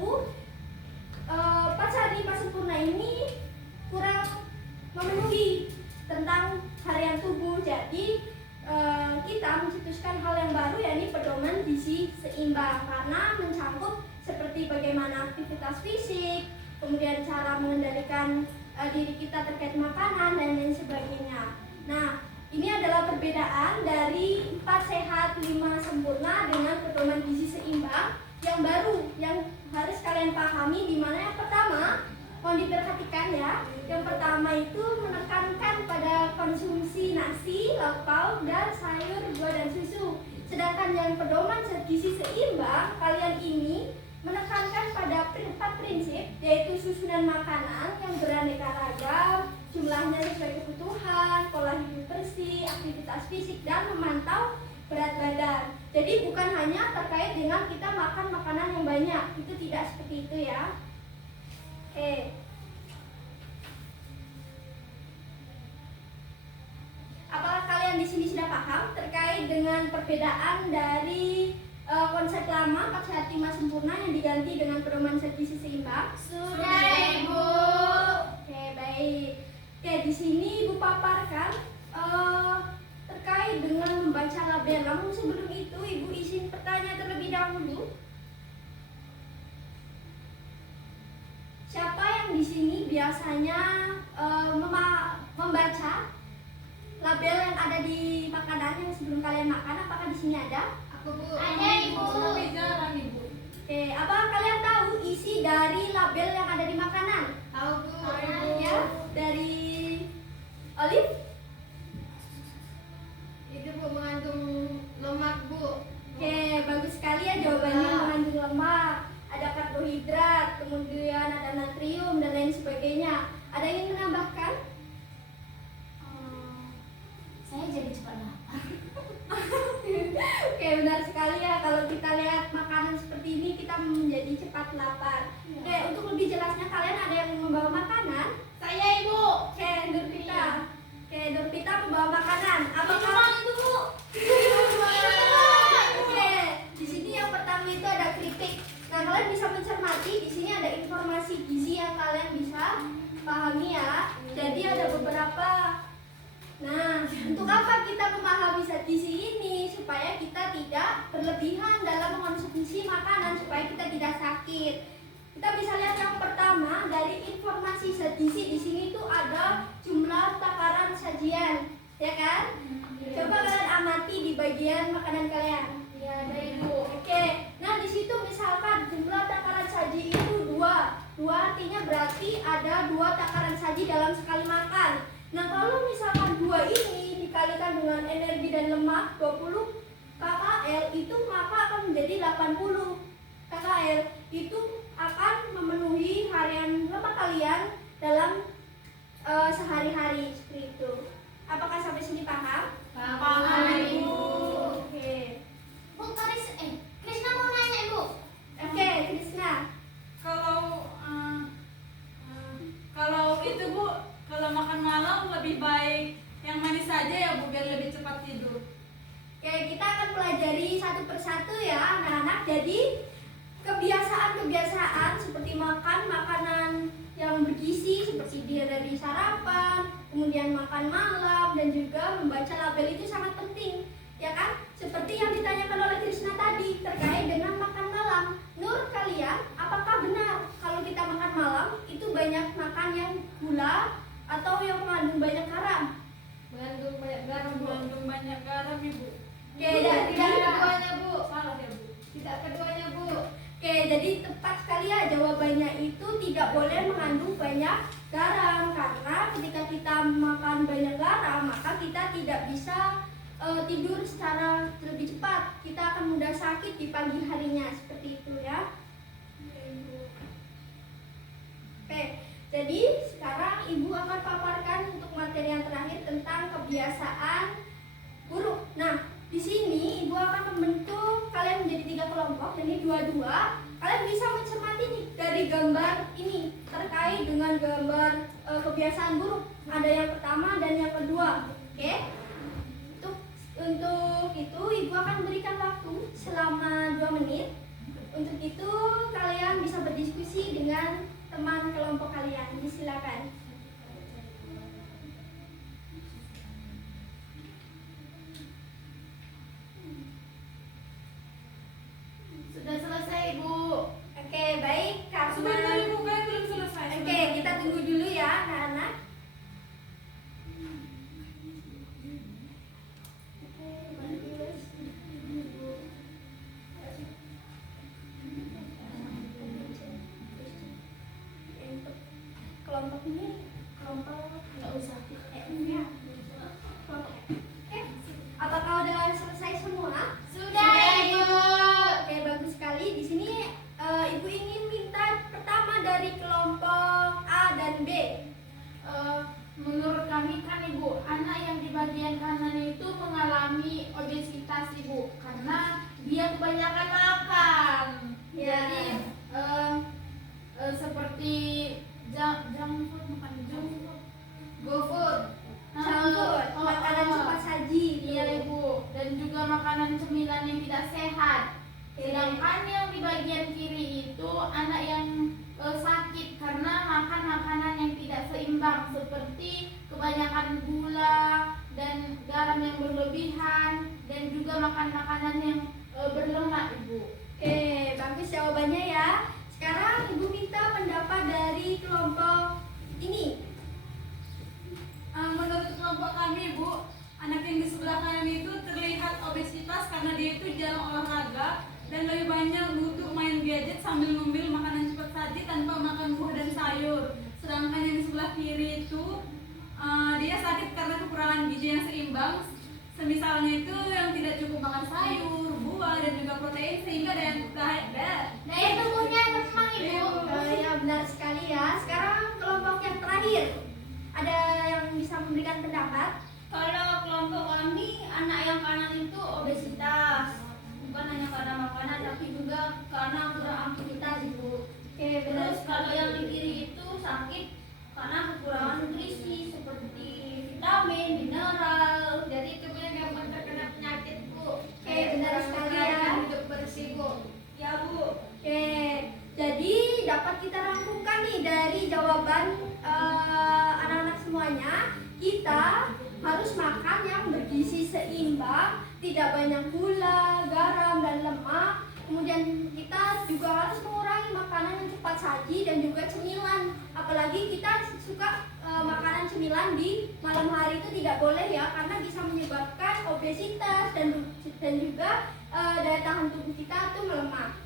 4 sehat 5 sempurna ini kurang memenuhi tentang harian tubuh. Jadi kita mencetuskan hal yang baru, yakni pedoman gizi seimbang, karena mencangkup seperti bagaimana aktivitas fisik, kemudian cara mengendalikan diri kita terkait makanan, dan lain sebagainya. Nah, ini adalah perbedaan dari 4 sehat 5 sempurna dengan pedoman gizi seimbang yang baru, yang harus kalian pahami, di mana yang pertama, mohon diperhatikan ya, yang pertama itu menekankan pada konsumsi nasi, lauk pauk, dan sayur, buah, dan susu. Sedangkan yang pedoman zat gizi seimbang kalian ini menekankan pada 4 prinsip, yaitu susunan makanan yang beraneka ragam, jumlahnya sesuai kebutuhan, pola hidup bersih, aktivitas fisik, dan memantau berat badan. Jadi bukan hanya terkait dengan kita makan makanan yang banyak, itu tidak seperti itu ya. Oke. Apakah kalian di sini sudah paham terkait dengan perbedaan dari konsep lama 4 sehat 5 sempurna yang diganti dengan pedoman zat gizi seimbang? Sudah, Ibu. Oke, baik. Oke, di sini Ibu paparkan terkait dengan membaca label. Namun sebelum itu Ibu izin pertanyaan terlebih dahulu. Siapa yang di sini biasanya membaca label yang ada di makanan yang sebelum kalian makan? Apakah di sini ada? Aku, Bu. Ada, Ibu. Tapi jarang, Ibu. Oke, apakah kalian tahu isi dari label yang ada di makanan? Tahu, Bu. Ya, dari Olive? Untuk apa kita memahami zat gizi ini? Supaya kita tidak berlebihan dalam mengonsumsi makanan, supaya kita tidak sakit. Kita bisa lihat yang pertama dari informasi zat gizi di sini tuh ada jumlah takaran sajian, ya kan? Coba kalian amati di bagian makanan kalian. Ya, ada Ibu. Oke, nah di situ misalkan jumlah takaran saji itu dua artinya berarti ada 2 takaran saji dalam sekali makan. Nah kalau misalkan 2 ini dikalikan dengan energi dan lemak 20 kcal itu maka akan menjadi 80 kcal. Itu akan memenuhi harian lemak kalian dalam sehari-hari seperti itu. Apakah sampai sini paham? Paham, Ibu. Oke. Bu, Krisna mau nanya Ibu. Oke, Krisna. Kalau itu Bu, kalau makan malam lebih baik yang manis saja ya Bu, biar lebih cepat tidur. Oke, kita akan pelajari satu persatu ya anak-anak. Jadi kebiasaan-kebiasaan seperti makan makanan yang bergizi seperti dia dari sarapan, kemudian makan malam, dan juga membaca label itu sangat penting, ya kan? Seperti yang ditanyakan oleh Krisna tadi terkait dengan makan malam. Menurut kalian, apakah benar kalau kita makan malam itu banyak makan yang gula atau yang mengandung banyak garam? Mengandung banyak garam, Bu. Mengandung banyak garam Ibu. Oke, Tidak jadi keduanya, Bu. Salah ya Bu. Tidak keduanya, Bu. Oke, jadi tepat sekali ya jawabannya itu tidak boleh mengandung banyak garam, karena ketika kita makan banyak garam maka kita tidak bisa tidur secara lebih cepat. Kita akan mudah sakit di pagi harinya seperti itu ya. Oke, jadi sekarang Ibu akan paparkan untuk materi yang terakhir tentang kebiasaan buruk. Nah, di sini Ibu akan membentuk kalian menjadi 3 kelompok, jadi 2-2. Kalian bisa mencermati nih dari gambar ini terkait dengan gambar kebiasaan buruk. Ada yang pertama dan yang kedua. Oke? Untuk itu Ibu akan berikan waktu selama 2 menit. Untuk itu kalian bisa berdiskusi dengan teman kelompok kalian. Silakan. Sudah selesai, Ibu. Oke, baik. Sebentar Karena Ibu, kan belum selesai. Oke, kita tunggu dulu ya anak-anak. Untuk kelompok ini, kelompok Enggak usah. ya. Kelompok. Oke, apakah udah selesai semua? Sudah, Ibu. Oke, bagus sekali. Di sini Ibu ingin minta pertama dari kelompok A dan B. Menurut kami kan Ibu, anak yang di bagian kanan itu mengalami obesitas Ibu karena dia kebanyakan makan. Ya. Jadi seperti junk food, bukan junk food, GoFood, Campur makanan cepat saji. Iya Ibu, dan juga makanan cemilan yang tidak sehat. Sedangkan yang di bagian kiri itu anak yang sakit karena makan makanan yang tidak seimbang seperti kebanyakan gula dan garam yang berlebihan dan juga makan makanan yang berlemak Ibu. Oke, bagus jawabannya ya. Sekarang Ibu minta pendapat dari kelompok ini. Menurut kelompok kami Bu, anak yang di sebelah kanan itu terlihat obesitas karena dia itu jarang olahraga dan lebih banyak duduk main gadget sambil ngemil makanan cepat saji tanpa makan buah dan sayur. Sedangkan yang di sebelah kiri itu dia sakit karena kekurangan gizi yang seimbang. Semisalnya itu yang tidak cukup makan sayur, buah dan juga protein sehingga Daya tubuhnya lemah Ibu. Ya benar sekali ya. Sekarang kelompok yang terakhir. Ada yang bisa memberikan pendapat? Kalau kelompok kami, anak yang kanan itu obesitas. Bukan hanya karena makanan, tapi juga karena kurang aktivitas Ibu. Oke, benar. Terus kalau yang di kiri itu sakit karena kekurangan nutrisi seperti vitamin, mineral. Jadi tubuhnya gampang terkena penyakit Bu. Oke, benar sekali ya. Hidup bersih Bu. Ya Bu. Oke, jadi dapat kita rangkumkan nih dari jawaban anak-anak semuanya. Kita harus makan yang tidak banyak gula, garam, dan lemak. Kemudian kita juga harus mengurangi makanan yang cepat saji dan juga cemilan. Apalagi kita suka makanan cemilan di malam hari itu tidak boleh ya, karena bisa menyebabkan obesitas dan juga daya tahan tubuh kita itu melemah.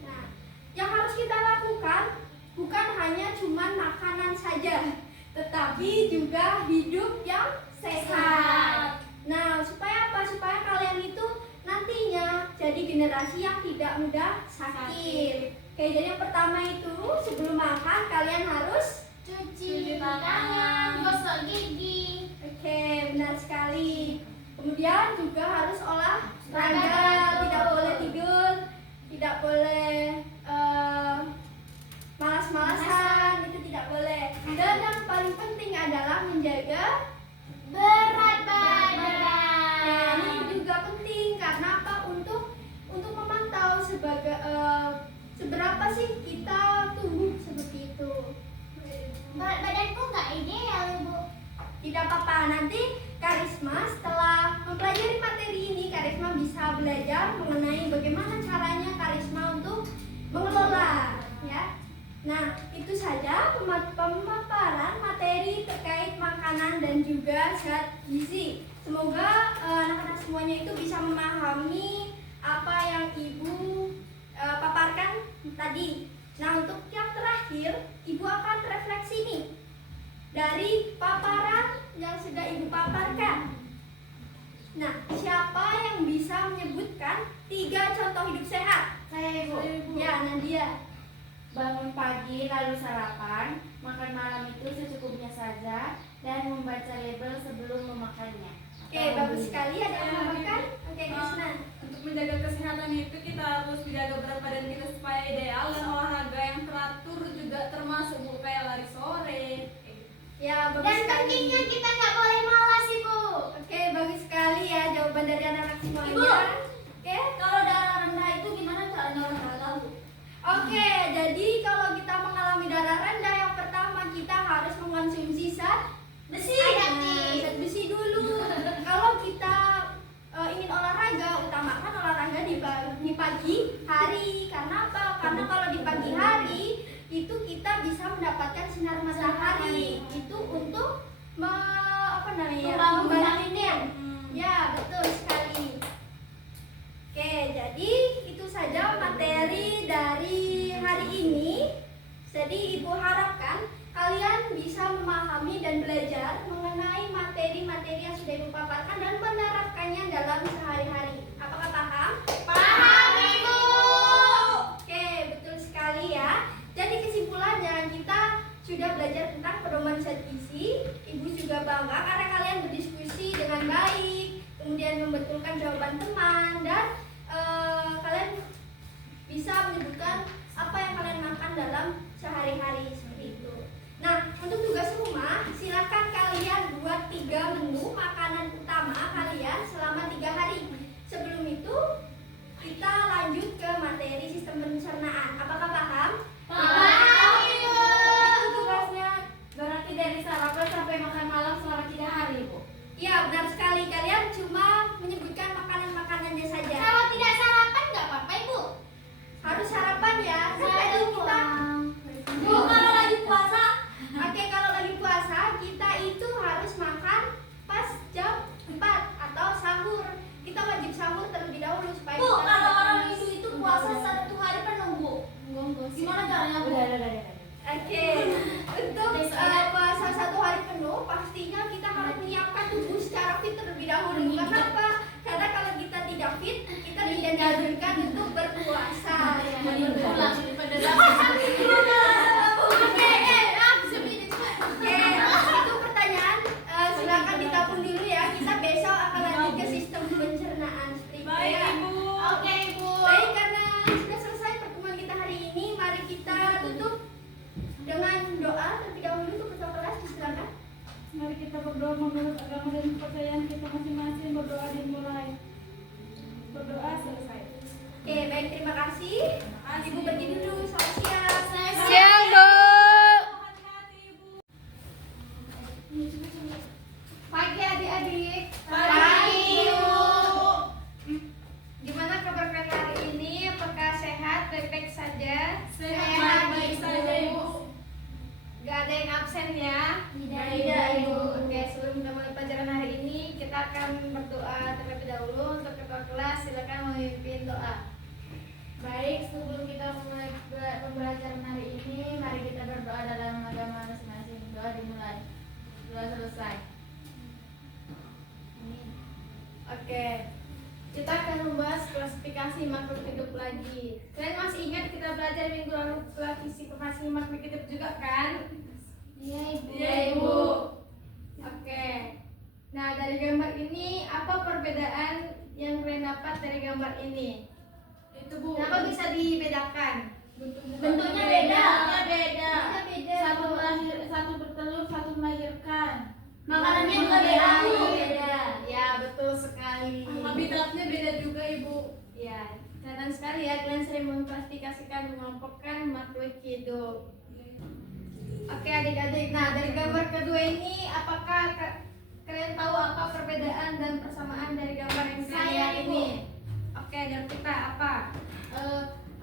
Nah, yang harus kita lakukan bukan hanya cuma makanan saja, tetapi juga hidup yang sehat. Nah, supaya apa? Supaya kalian itu nantinya jadi generasi yang tidak mudah sakit. Oke, jadi yang pertama itu sebelum makan kalian harus Cuci tangan, gosok gigi. Oke, benar sekali. Kemudian juga harus olahraga, tidak boleh tidur, tidak boleh malas-malasan, itu tidak boleh. Dan yang paling penting adalah menjaga Berat Nah, badan. ini juga penting karena apa? Untuk memantau seberapa sih kita tumbuh seperti itu. Berat badanku nggak ideal, Bu. Tidak apa-apa, nanti Karisma setelah mempelajari materi ini, Karisma bisa belajar mengenai bagaimana caranya Karisma untuk mengelola, ya. Nah, itu saja pemaparan materi terkait makanan dan juga zat gizi. Semoga anak-anak semuanya itu bisa memahami apa yang Ibu paparkan tadi. Nah, untuk yang terakhir, Ibu akan refleksi nih dari paparan yang sudah Ibu paparkan. Nah, siapa yang bisa menyebutkan 3 contoh hidup sehat? Saya Ibu. Ya, Nadia. Bangun pagi lalu sarapan, makan malam itu secukupnya saja, dan membaca label sebelum memakannya. Oke, bagus sekali. Ada yang menambahkan? Oke, Krisna. Untuk menjaga kesehatan itu kita harus menjaga berat badan kita supaya ideal, dan olahraga yang teratur juga termasuk, Bu, kayak lari sore. Ya, bagus Dan sekali. pentingnya kita nggak boleh malas, Ibu. Oke, bagus sekali ya jawaban dari anak-anak semuanya. Ibu. Oke. Kalau darah rendah itu gimana caranya olahraga, Bu? Oke, jadi kalau kita mengalami darah rendah, yang pertama kita harus mengkonsumsi zat Besi. zat besi dulu. Kalau kita ingin olahraga, utamakan olahraga di pagi hari. Karena apa? Karena kalau di pagi hari itu kita bisa mendapatkan sinar matahari. Itu untuk Membangun vitamin D. Ya, betul sekali. Oke, jadi itu saja materi dari hari ini. Jadi Ibu harapkan kalian bisa memahami dan belajar mengenai materi-materi yang sudah Ibu paparkan dan menerapkannya dalam sehari-hari. Apakah paham? Paham, Ibu. Oke, betul sekali ya. Jadi kesimpulannya kita sudah belajar tentang pedoman zat gizi. Ibu juga bangga karena kalian berdiskusi dengan baik, kemudian membetulkan jawaban teman, dan kalian bisa menyebutkan apa yang kalian makan dalam sehari-hari seperti itu. Nah, untuk tugas rumah, silakan kalian buat 3 menu makanan utama kalian selama 3 hari. Sebelum itu, kita lanjut ke materi sistem pencernaan. Apakah paham? Paham, Ibu. Itu tugasnya berarti dari sarapan sampai makan malam selama 3 hari, Bu. Iya, benar sekali. Kalian cuma menyebutkan makanan-makanannya saja. Kalau tidak sarapan nggak apa-apa, Ibu. Harus sarapan ya. Kan tadi kita Bu, kalau lagi puasa, Oke, kalau lagi puasa kita itu harus makan pas jam 4 atau sahur. Kita wajib sahur terlebih dahulu supaya Bu, kita kalau tidak orang nangis. Hindu itu puasa 1 hari penuh, Bu. Gimana caranya, Bu? Udah. Oke, untuk puasa 1 hari penuh pastinya kita harus menyiapkan tubuh secara fit terlebih dahulu. Karena apa? Karena kalau kita tidak fit, kita tidak dianjurkan untuk berpuasa. Pulang daripada Oke, itu pertanyaan. Silakan ditabung dulu ya. Kita besok akan lanjut ke sistem pencernaan seperti itu Baik, ya. Ibu. Oke, Ibu. Baik, karena sudah selesai pertemuan kita hari ini, mari kita tutup dengan doa terlebih dahulu untuk ketua kelas. Silakan. Mari kita berdoa menurut agama dan kepercayaan kita masing-masing. Berdoa dimulai. Berdoa selesai. Oke, baik, terima kasih. Ibu pergi dulu. Selamat siang. Siang, Bu. Hati-hati, Ibu. Pagi adik-adik. sudah selesai. Oke, kita akan membahas klasifikasi makhluk hidup lagi. Kalian masih ingat kita belajar minggu lalu klasifikasi makhluk hidup juga kan? Iya ibu. Iya ibu. Oke. Nah dari gambar ini apa perbedaan yang kalian dapat dari gambar ini? Itu Bu. Kenapa bisa dibedakan? Bentuknya beda. Beda. Satu bertelur, satu melahirkan. Makanannya juga beda, Bu. Ya betul sekali. Habitatnya beda juga Ibu. Ya, kelihatan sekali ya kalian sering mengklasifikasikan, mengelompokkan makhluk hidup. Oke adik-adik, nah dari gambar kedua ini apakah kalian tahu apa perbedaan dan persamaan dari gambar yang kalian Saya, lihat Ibu. ini? Oke, dan kita apa?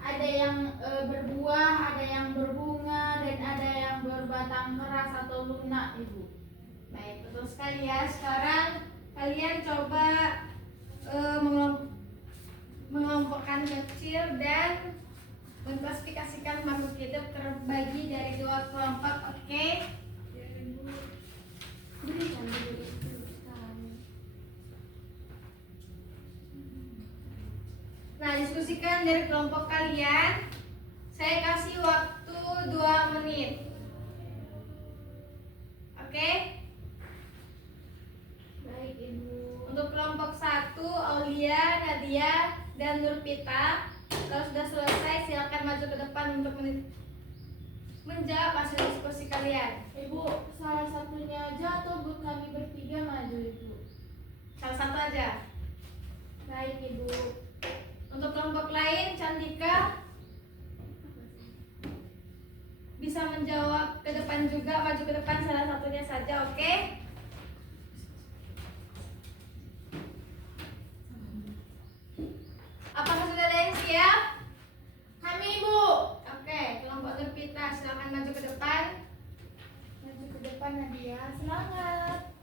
Ada yang berbuah, ada yang berbunga, dan ada yang berbatang keras atau lunak, Ibu. Baik, betul sekali ya. Sekarang kalian coba mengelompokkan kecil dan mengklasifikasikan makhluk hidup terbagi dari dua kelompok, oke? Berikan dulu itu sekarang. Nah, diskusikan dari kelompok kalian. Saya kasih waktu 2 menit. Oke? Baik ibu. Untuk kelompok 1, Aulia, Nadia, dan Nurpita. Kalau sudah selesai, silakan maju ke depan untuk menjawab hasil diskusi kalian. Ibu, salah satunya aja atau kami bertiga maju, Ibu? Salah satu aja. Baik ibu. Untuk kelompok lain, Candika bisa menjawab ke depan juga, maju ke depan salah satunya saja, oke? Apakah sudah ada yang siap? Kami, Ibu. Oke, kelompok Nurpita silakan maju ke depan. Maju ke depan Nadia, semangat.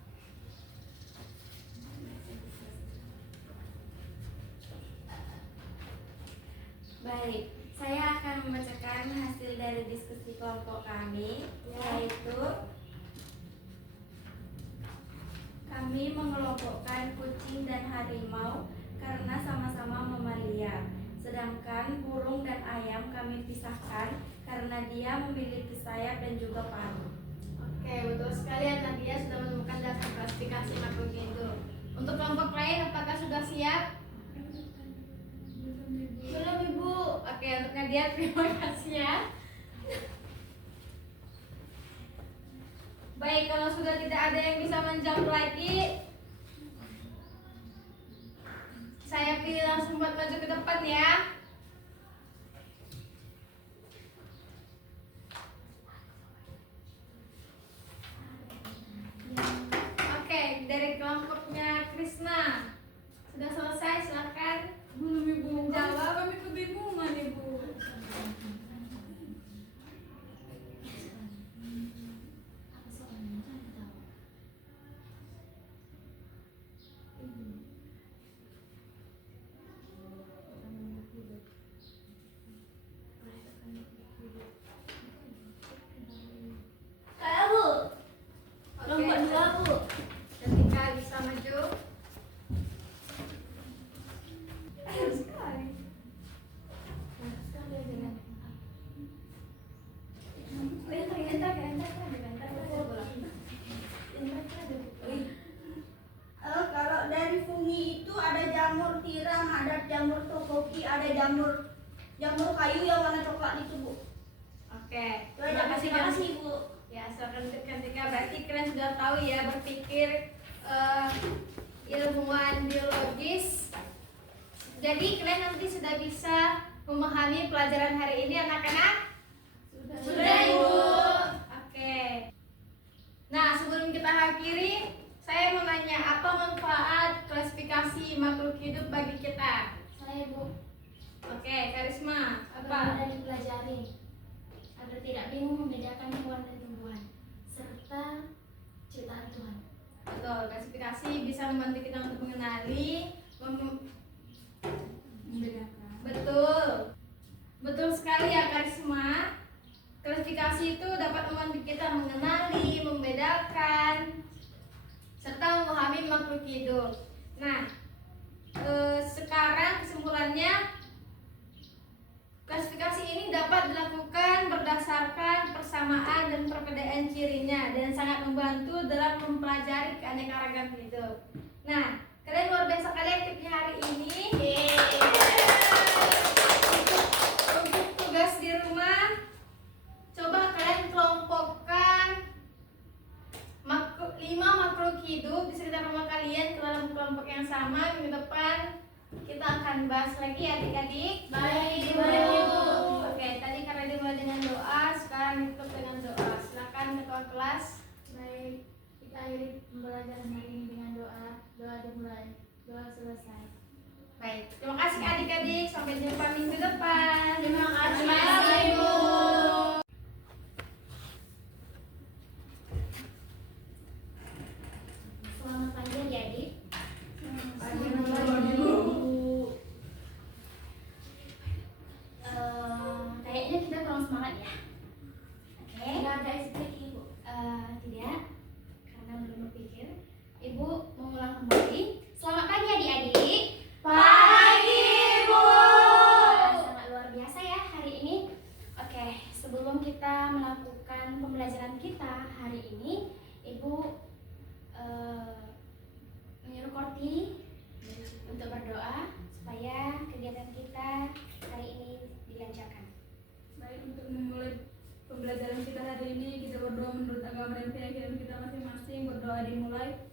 Baik, saya akan membacakan hasil dari diskusi kelompok kami, yaitu kami mengelompokkan kucing dan harimau karena sama-sama mamalia. Sedangkan burung dan ayam kami pisahkan karena dia memiliki sayap dan juga paruh. Oke, betul sekali ya, Nadia sudah menemukan dasar klasifikasi makhluk hidup. Untuk kelompok lain, apakah sudah siap? Belum ibu. Oke, untuk Nadia terima kasih ya. Baik, kalau sudah tidak ada yang bisa menjawab lagi, saya pilih langsung buat maju ke depan ya. Oke, dari kelompoknya Krisna sudah selesai, silakan. Belum Ibu. Menjawab. Kami kebingungan Ibu. Kayak Bu. Oke. Kelompok 2 Bu. Ketika bisa maju. Kalau dari fungi itu ada jamur tiram, ada jamur topoki, ada jamur kayu yang warna coklat itu Bu. Oke, Terima kasih Bu. Ya, silakan ketika berarti kalian sudah tahu ya berpikir ilmuwan biologis. Jadi kalian nanti sudah bisa memahami pelajaran hari ini anak-anak? Sudah, Ibu. Oke. Nah, sebelum kita akhiri, saya mau nanya apa manfaat klasifikasi makhluk hidup bagi kita? Saya bu. Oke, Karisma, Apa? apa? Dipelajari agar tidak bingung membedakan hewan dan tumbuhan serta ciptaan Tuhan. Betul, klasifikasi bisa membantu kita untuk mengenali, betul, betul sekali ya Karisma. Klasifikasi klasifikasi itu dapat membantu kita mengenali, membedakan, serta memahami makhluk hidup. Nah, sekarang kesimpulannya, klasifikasi ini dapat dilakukan berdasarkan persamaan dan perbedaan cirinya dan sangat membantu dalam mempelajari keanekaragaman hidup. Nah, kalian luar biasa kali aktifnya hari ini. Untuk tugas di rumah, coba kalian kelompokkan 5 makhluk hidup di sekitar rumah kalian ke dalam kelompok yang sama. Minggu depan kita akan bahas lagi adik-adik. Baik, Ibu. Oke, tadi karena dimulai dengan doa, sekarang ditutup dengan doa. Silakan ketua kelas. Baik, kita akhiri pembelajaran hari ini dengan doa. Doa dimulai, doa selesai. Baik, terima kasih adik-adik. Sampai jumpa minggu depan. Terima kasih, Terima kasih, Ibu. Selamat pagi adik-adik. Kayaknya kita kurang semangat ya. Oke. Tidak ada SPK, Bu. Tidak, karena belum berpikir. Ibu mengulang kembali. Selamat pagi adik-adik. Pagi, Bu. Sangat luar biasa ya hari ini. Oke, sebelum kita melakukan pembelajaran kita hari ini, Ibu menyuruh Korti untuk berdoa supaya kegiatan kita hari ini dilancarkan. Baik, untuk memulai pembelajaran kita hari ini, kita berdoa menurut agama dan keyakinan kita masing-masing. Berdoa dimulai,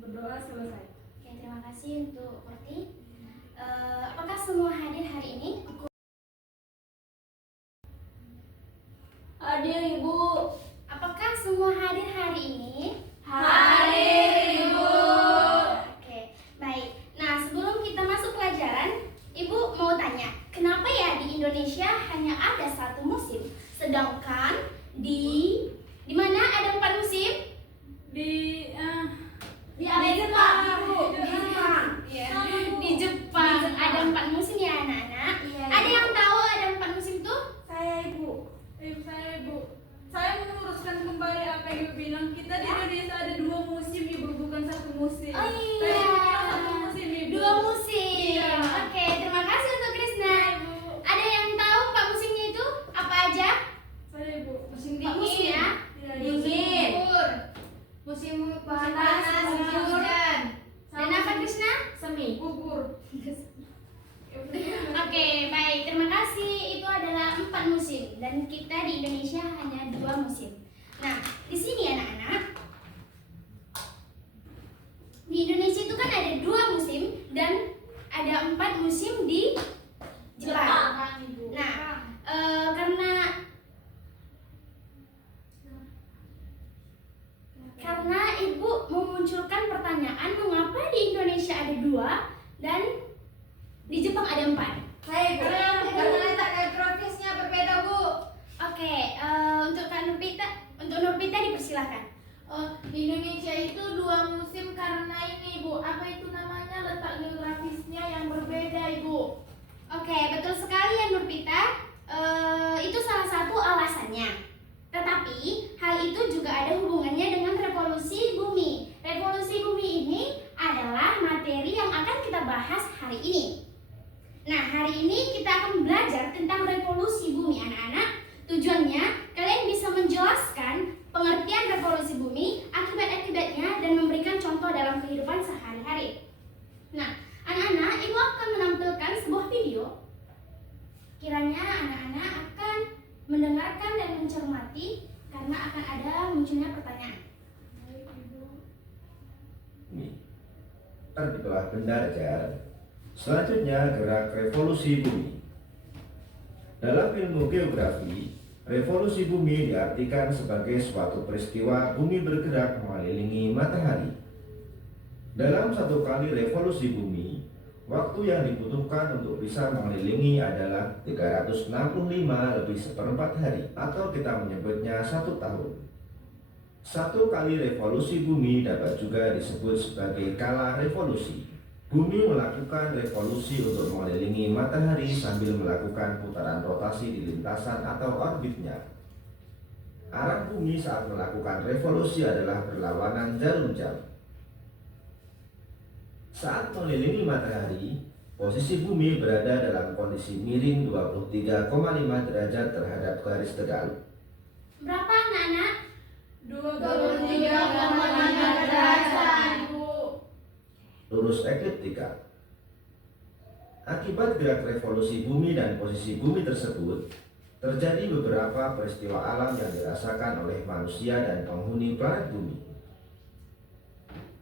berdoa selesai. Oke, terima kasih untuk Korti. Apakah semua hadir hari ini? Hadir, Ibu. Apakah semua hadir hari ini? Hadir, Ibu. Oke, baik. Nah, sebelum kita masuk pelajaran, Ibu mau tanya, kenapa ya di Indonesia hanya ada 1 musim, sedangkan di mana ada 4 musim? Di Jepang, Bu. Iya. Di Jepang ada 4 musim ya anak-anak. Iya, Ada Ibu. yang tahu ada 4 musim tuh? Saya, Ibu. Saya meluruskan kembali apa yang Ibu bilang. Kita di Indonesia ada 2 musim, Ibu, bukan 1 musim. Oh iya. Saya bilang 1 musim, Ibu. 2 musim. Iya. Oke, terima kasih untuk Krisna. Ada yang tahu 4 musimnya itu apa aja? Saya, Ibu. Musim 4 musim ya. Iya, Dingin. Libur. Musim Panas, musim hujan. Dan apa Krisna? semi. Gugur. Oke, baik. Terima kasih. Itu adalah 4 musim dan kita di Indonesia hanya 2 musim. Nah, di sini anak-anak, di Indonesia itu kan ada 2 musim dan ada 4 musim di Jepang. Ibu. Nah, karena Ibu memunculkan pertanyaan mengapa di Indonesia ada 2 dan di Jepang ada 4. Saya, Ibu. Karena letak geografisnya berbeda, Bu. Oke, untuk Kak Nurpita, untuk Nurpita dipersilahkan. Di Indonesia itu 2 musim karena ini, Bu. Apa itu namanya? Letak geografisnya yang berbeda, Ibu. Oke, betul sekali ya Nurpita. Itu salah satu alasannya. Tetapi hal itu juga ada hubungannya dengan revolusi bumi. Revolusi bumi ini adalah materi yang akan kita bahas hari ini. Nah, hari ini kita akan belajar tentang revolusi bumi anak-anak. Tujuannya kalian bisa menjelaskan pengertian revolusi bumi, akibat-akibatnya, dan memberikan contoh dalam kehidupan sehari-hari. Nah, anak-anak, Ibu akan menampilkan sebuah video. Kiranya anak-anak akan mendengarkan dan mencermati karena akan ada munculnya pertanyaan. Ini terbitlah belajar. Selanjutnya gerak revolusi bumi. Dalam ilmu geografi, revolusi bumi diartikan sebagai suatu peristiwa bumi bergerak mengelilingi matahari. Dalam satu kali revolusi bumi, waktu yang dibutuhkan untuk bisa mengelilingi adalah 365 ¼ hari, atau kita menyebutnya 1 tahun. 1 kali revolusi bumi dapat juga disebut sebagai kala revolusi. Bumi melakukan revolusi untuk mengelilingi matahari sambil melakukan putaran rotasi di lintasan atau orbitnya. Arah bumi saat melakukan revolusi adalah berlawanan jarum jam. Saat mengelilingi matahari, posisi bumi berada dalam kondisi miring 23,5 derajat terhadap garis tegal. Berapa anak-anak? 23,5 derajat, Bu. Lurus ekliptika. Akibat gerak revolusi bumi dan posisi bumi tersebut, terjadi beberapa peristiwa alam yang dirasakan oleh manusia dan penghuni planet bumi.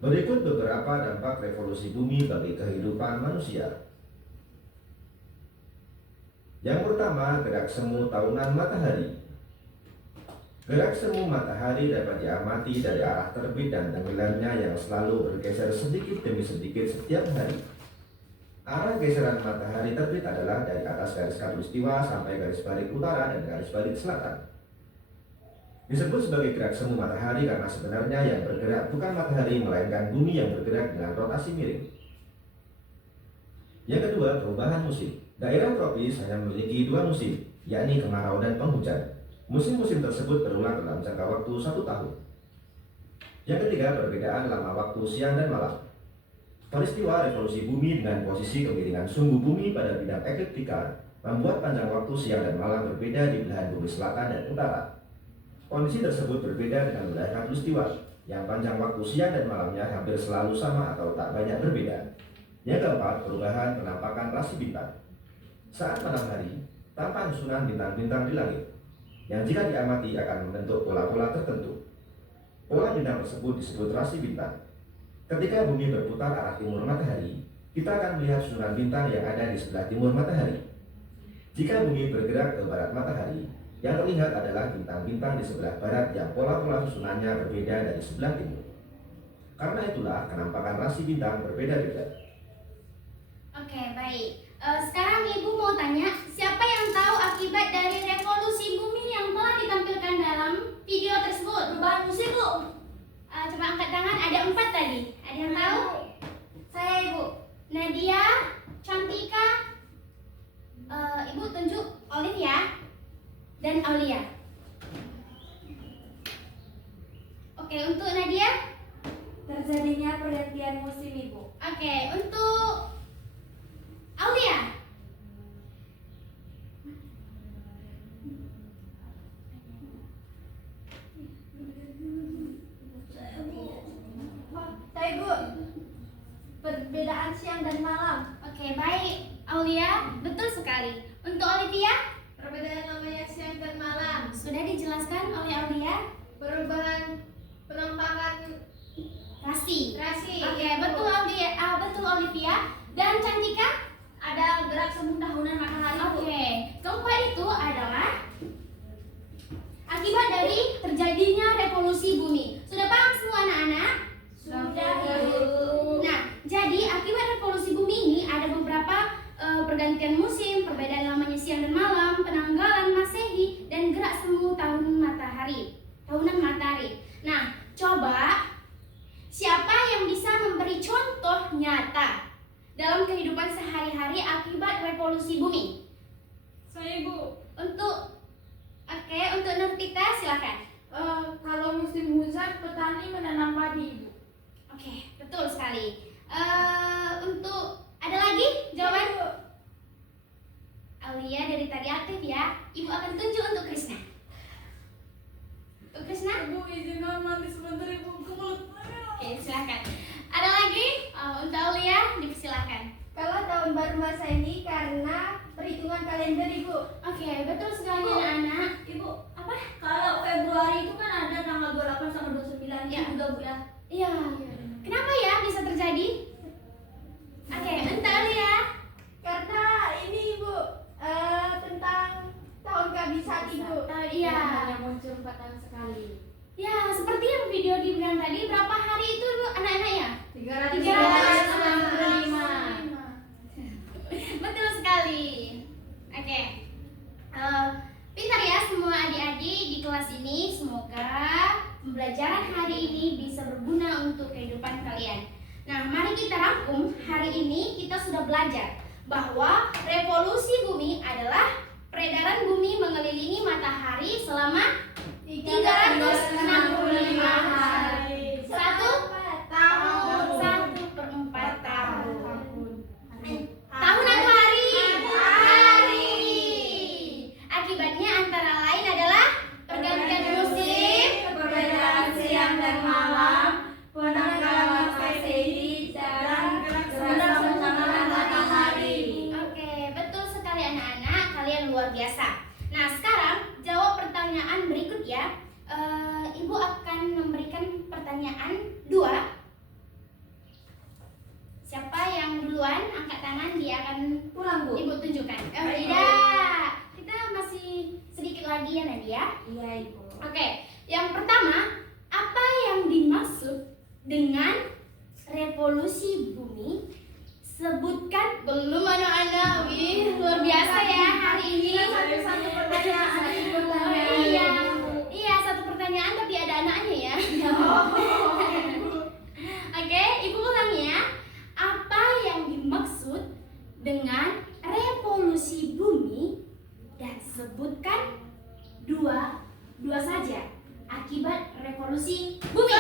Berikut beberapa dampak revolusi bumi bagi kehidupan manusia. Yang pertama, gerak semu tahunan matahari. Gerak semu matahari dapat diamati dari arah terbit dan tenggelamnya yang selalu bergeser sedikit demi sedikit setiap hari. Arah geseran matahari terbit adalah dari atas garis khatulistiwa sampai garis balik utara dan garis balik selatan. Disebut sebagai gerak semu matahari karena sebenarnya yang bergerak bukan matahari melainkan bumi yang bergerak dengan rotasi miring. Yang kedua, perubahan musim. Daerah tropis hanya memiliki 2 musim, yakni kemarau dan penghujan. Musim-musim tersebut berulang dalam jangka waktu 1 tahun. Yang ketiga, perbedaan lama waktu siang dan malam. Peristiwa revolusi bumi dengan posisi kemiringan sumbu bumi pada bidang ekliptika membuat panjang waktu siang dan malam berbeda di belahan bumi selatan dan utara. Kondisi tersebut berbeda dengan wilayah khatulistiwa, yang panjang waktu siang dan malamnya hampir selalu sama atau tak banyak berbeda. Yang keempat, perubahan penampakan rasi bintang. Saat malam hari, tampak susunan bintang-bintang di langit, yang jika diamati akan membentuk pola-pola tertentu. Pola bintang tersebut disebut rasi bintang. Ketika bumi berputar arah timur matahari, kita akan melihat susunan bintang yang ada di sebelah timur matahari. Jika bumi bergerak ke barat matahari, yang terlihat adalah bintang-bintang di sebelah barat yang pola-pola susunannya berbeda dari sebelah timur. Karena itulah kenampakan rasi bintang berbeda-beda. Oke, baik. Sekarang Ibu mau tanya, siapa yang tahu akibat dari revolusi bumi yang telah ditampilkan dalam video tersebut? Perubahan musim, Bu. Coba angkat tangan, ada 4 tadi. Ada yang tahu? Saya, Ibu. Nadia, Cantika, Ibu tunjuk Olivia dan Aulia. Oke, untuk Nadia? Terjadinya pergantian musim, Ibu. Oke, untuk Aulia? Saya Bu, perbedaan siang dan malam. Oke, baik. Aulia, betul sekali. Untuk Olivia? Perbedaan namanya siang dan malam. Sudah dijelaskan oleh Aulia? Perubahan penampakan Rasi. rasi. Oke, betul Aulia, betul Olivia. Dan Cantika? Ada gerak semu tahunan matahari, Bu. Oke, keempat itu adalah akibat dari terjadinya revolusi bumi. Sudah paham semua anak-anak? Sudah, Ibu. Nah, jadi akibat revolusi bumi ini ada beberapa pergantian musim, perbedaan lamanya siang dan malam, penanggalan Masehi, dan gerak semu tahunan matahari. Nah, coba siapa yang bisa memberi contoh nyata dalam kehidupan sehari-hari akibat revolusi bumi? Saya, Bu. Untuk Nurtita silakan. Kalau musim hujan, petani menanam padi, Ibu. Oke, betul sekali. Untuk ada lagi jawaban? Aulia dari tadi aktif ya. Ibu akan tunjuk untuk Krisna. Untuk Krisna? Ibu izinkan mandi sebentar, Ibu. Ke mulut. Oke, silakan. Ada lagi? Untuk Aulia, dipersilakan. Kalau tahun baru Masehi karena perhitungan kalender, Ibu. Oke, betul sekali anak-anak. Ibu, Apa? kalau Februari itu kan ada tanggal 28 sama 29 Ya. juga, Bu, ya. Iya. Kenapa ya bisa terjadi? Oke, untuk Aulia. Karena ini Ibu tentang tahun kehabisan, Ibu. Iya. Hanya muncul 4 tahun sekali. Ya, seperti yang video dibilang tadi, berapa hari itu Bu, anak-anak ya? 365. Betul sekali. Oke. Pintar ya semua adik-adik di kelas ini. Semoga pembelajaran hari ini bisa berguna untuk kehidupan kalian. Nah, mari kita rangkum. Hari ini kita sudah belajar bahwa revolusi bumi adalah peredaran bumi mengelilingi matahari selama 3 ya, Ibu akan memberikan pertanyaan 2. Siapa yang duluan angkat tangan dia akan Pulang, Bu. Ibu tunjukkan. Tidak, kita masih sedikit lagi ya Nadia. Iya, Ibu. Oke, yang pertama, apa yang dimaksud dengan revolusi bumi? Sebutkan. Belum anak-anak, wih luar biasa ya hari ini. Satu pertanyaan. Iya, iya satu pertanyaan tapi ada anaknya ya. Oke, Ibu ulang ya. Apa yang dimaksud dengan revolusi bumi dan sebutkan dua saja akibat revolusi bumi.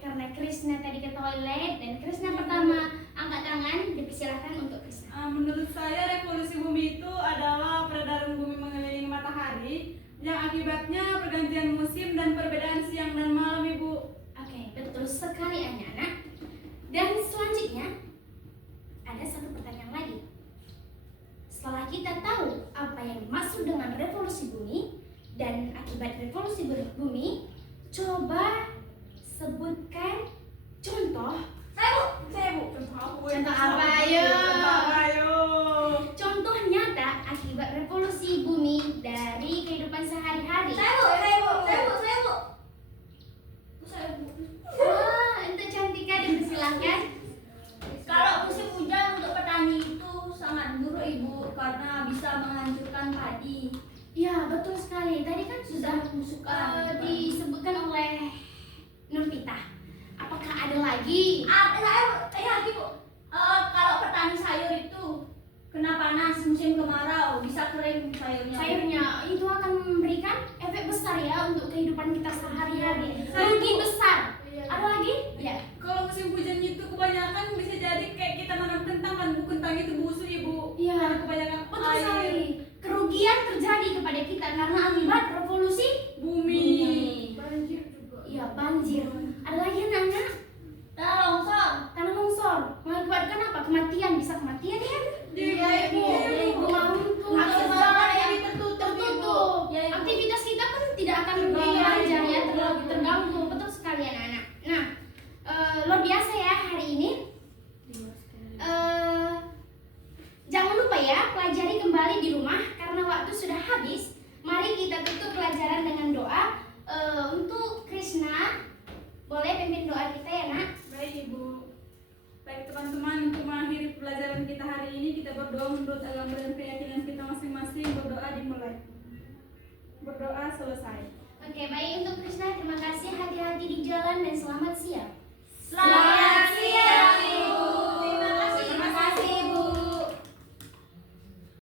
Karena Krishna tadi ke toilet dan Krishna pertama angkat tangan, dipersilahkan untuk Krishna. Menurut saya revolusi bumi itu adalah peredaran bumi mengelilingi matahari yang akibatnya pergantian musim dan perbedaan siang dan malam, Ibu. Oke, betul sekali anak-anak. Dan selanjutnya ada satu pertanyaan lagi. Setelah kita tahu apa yang dimaksud dengan revolusi bumi dan akibat revolusi bumi, coba sebutkan contoh. Saya bu. Contoh apa? Ayo. Contoh nyata akibat revolusi bumi dari kehidupan sehari-hari. Wah, untuk Cantika dipersilahkan. Kalau musim hujan untuk petani itu sangat buruk, Ibu, karena bisa menghancurkan padi. Ya, betul sekali. Tadi kan sudah disebutkan oleh Nurpita. Apakah ada lagi? Ibu. Kalau petani sayur itu kena panas musim kemarau, bisa kering Sayurnya itu akan memberikan efek besar ya untuk kehidupan kita sehari-hari. Rugi besar. Ada lagi? Ya. Kalau musim hujan itu kebanyakan bisa jadi kayak kita nanam kentang kan, Bu, kentang itu busuk, Ibu. Iya. Karena kebanyakan Betul air. sekali. Kerugian terjadi kepada kita karena akibat revolusi Bumi. Iya, banjir. Ada lagi anak-anak? Tanah longsor. Mengakibatkan apa? Kematian, bisa kematian ya? Iya, Ibu. Tertutup. Aktivitas kita kan tidak akan lancar ya, terganggu. Betul sekali anak-anak. Nah, luar biasa ya hari ini. Jangan lupa ya, pelajari kembali di rumah karena waktu sudah habis. Mari kita tutup pelajaran dengan doa. Untuk Krishna, boleh pimpin doa kita ya nak? Baik, Ibu. Baik teman-teman, untuk mengakhiri pelajaran kita hari ini, kita berdoa menurut agama dan keyakinan kita masing-masing. Berdoa dimulai. Berdoa selesai. Oke, baik untuk Krishna, terima kasih. Hati-hati di jalan dan selamat siang. Selamat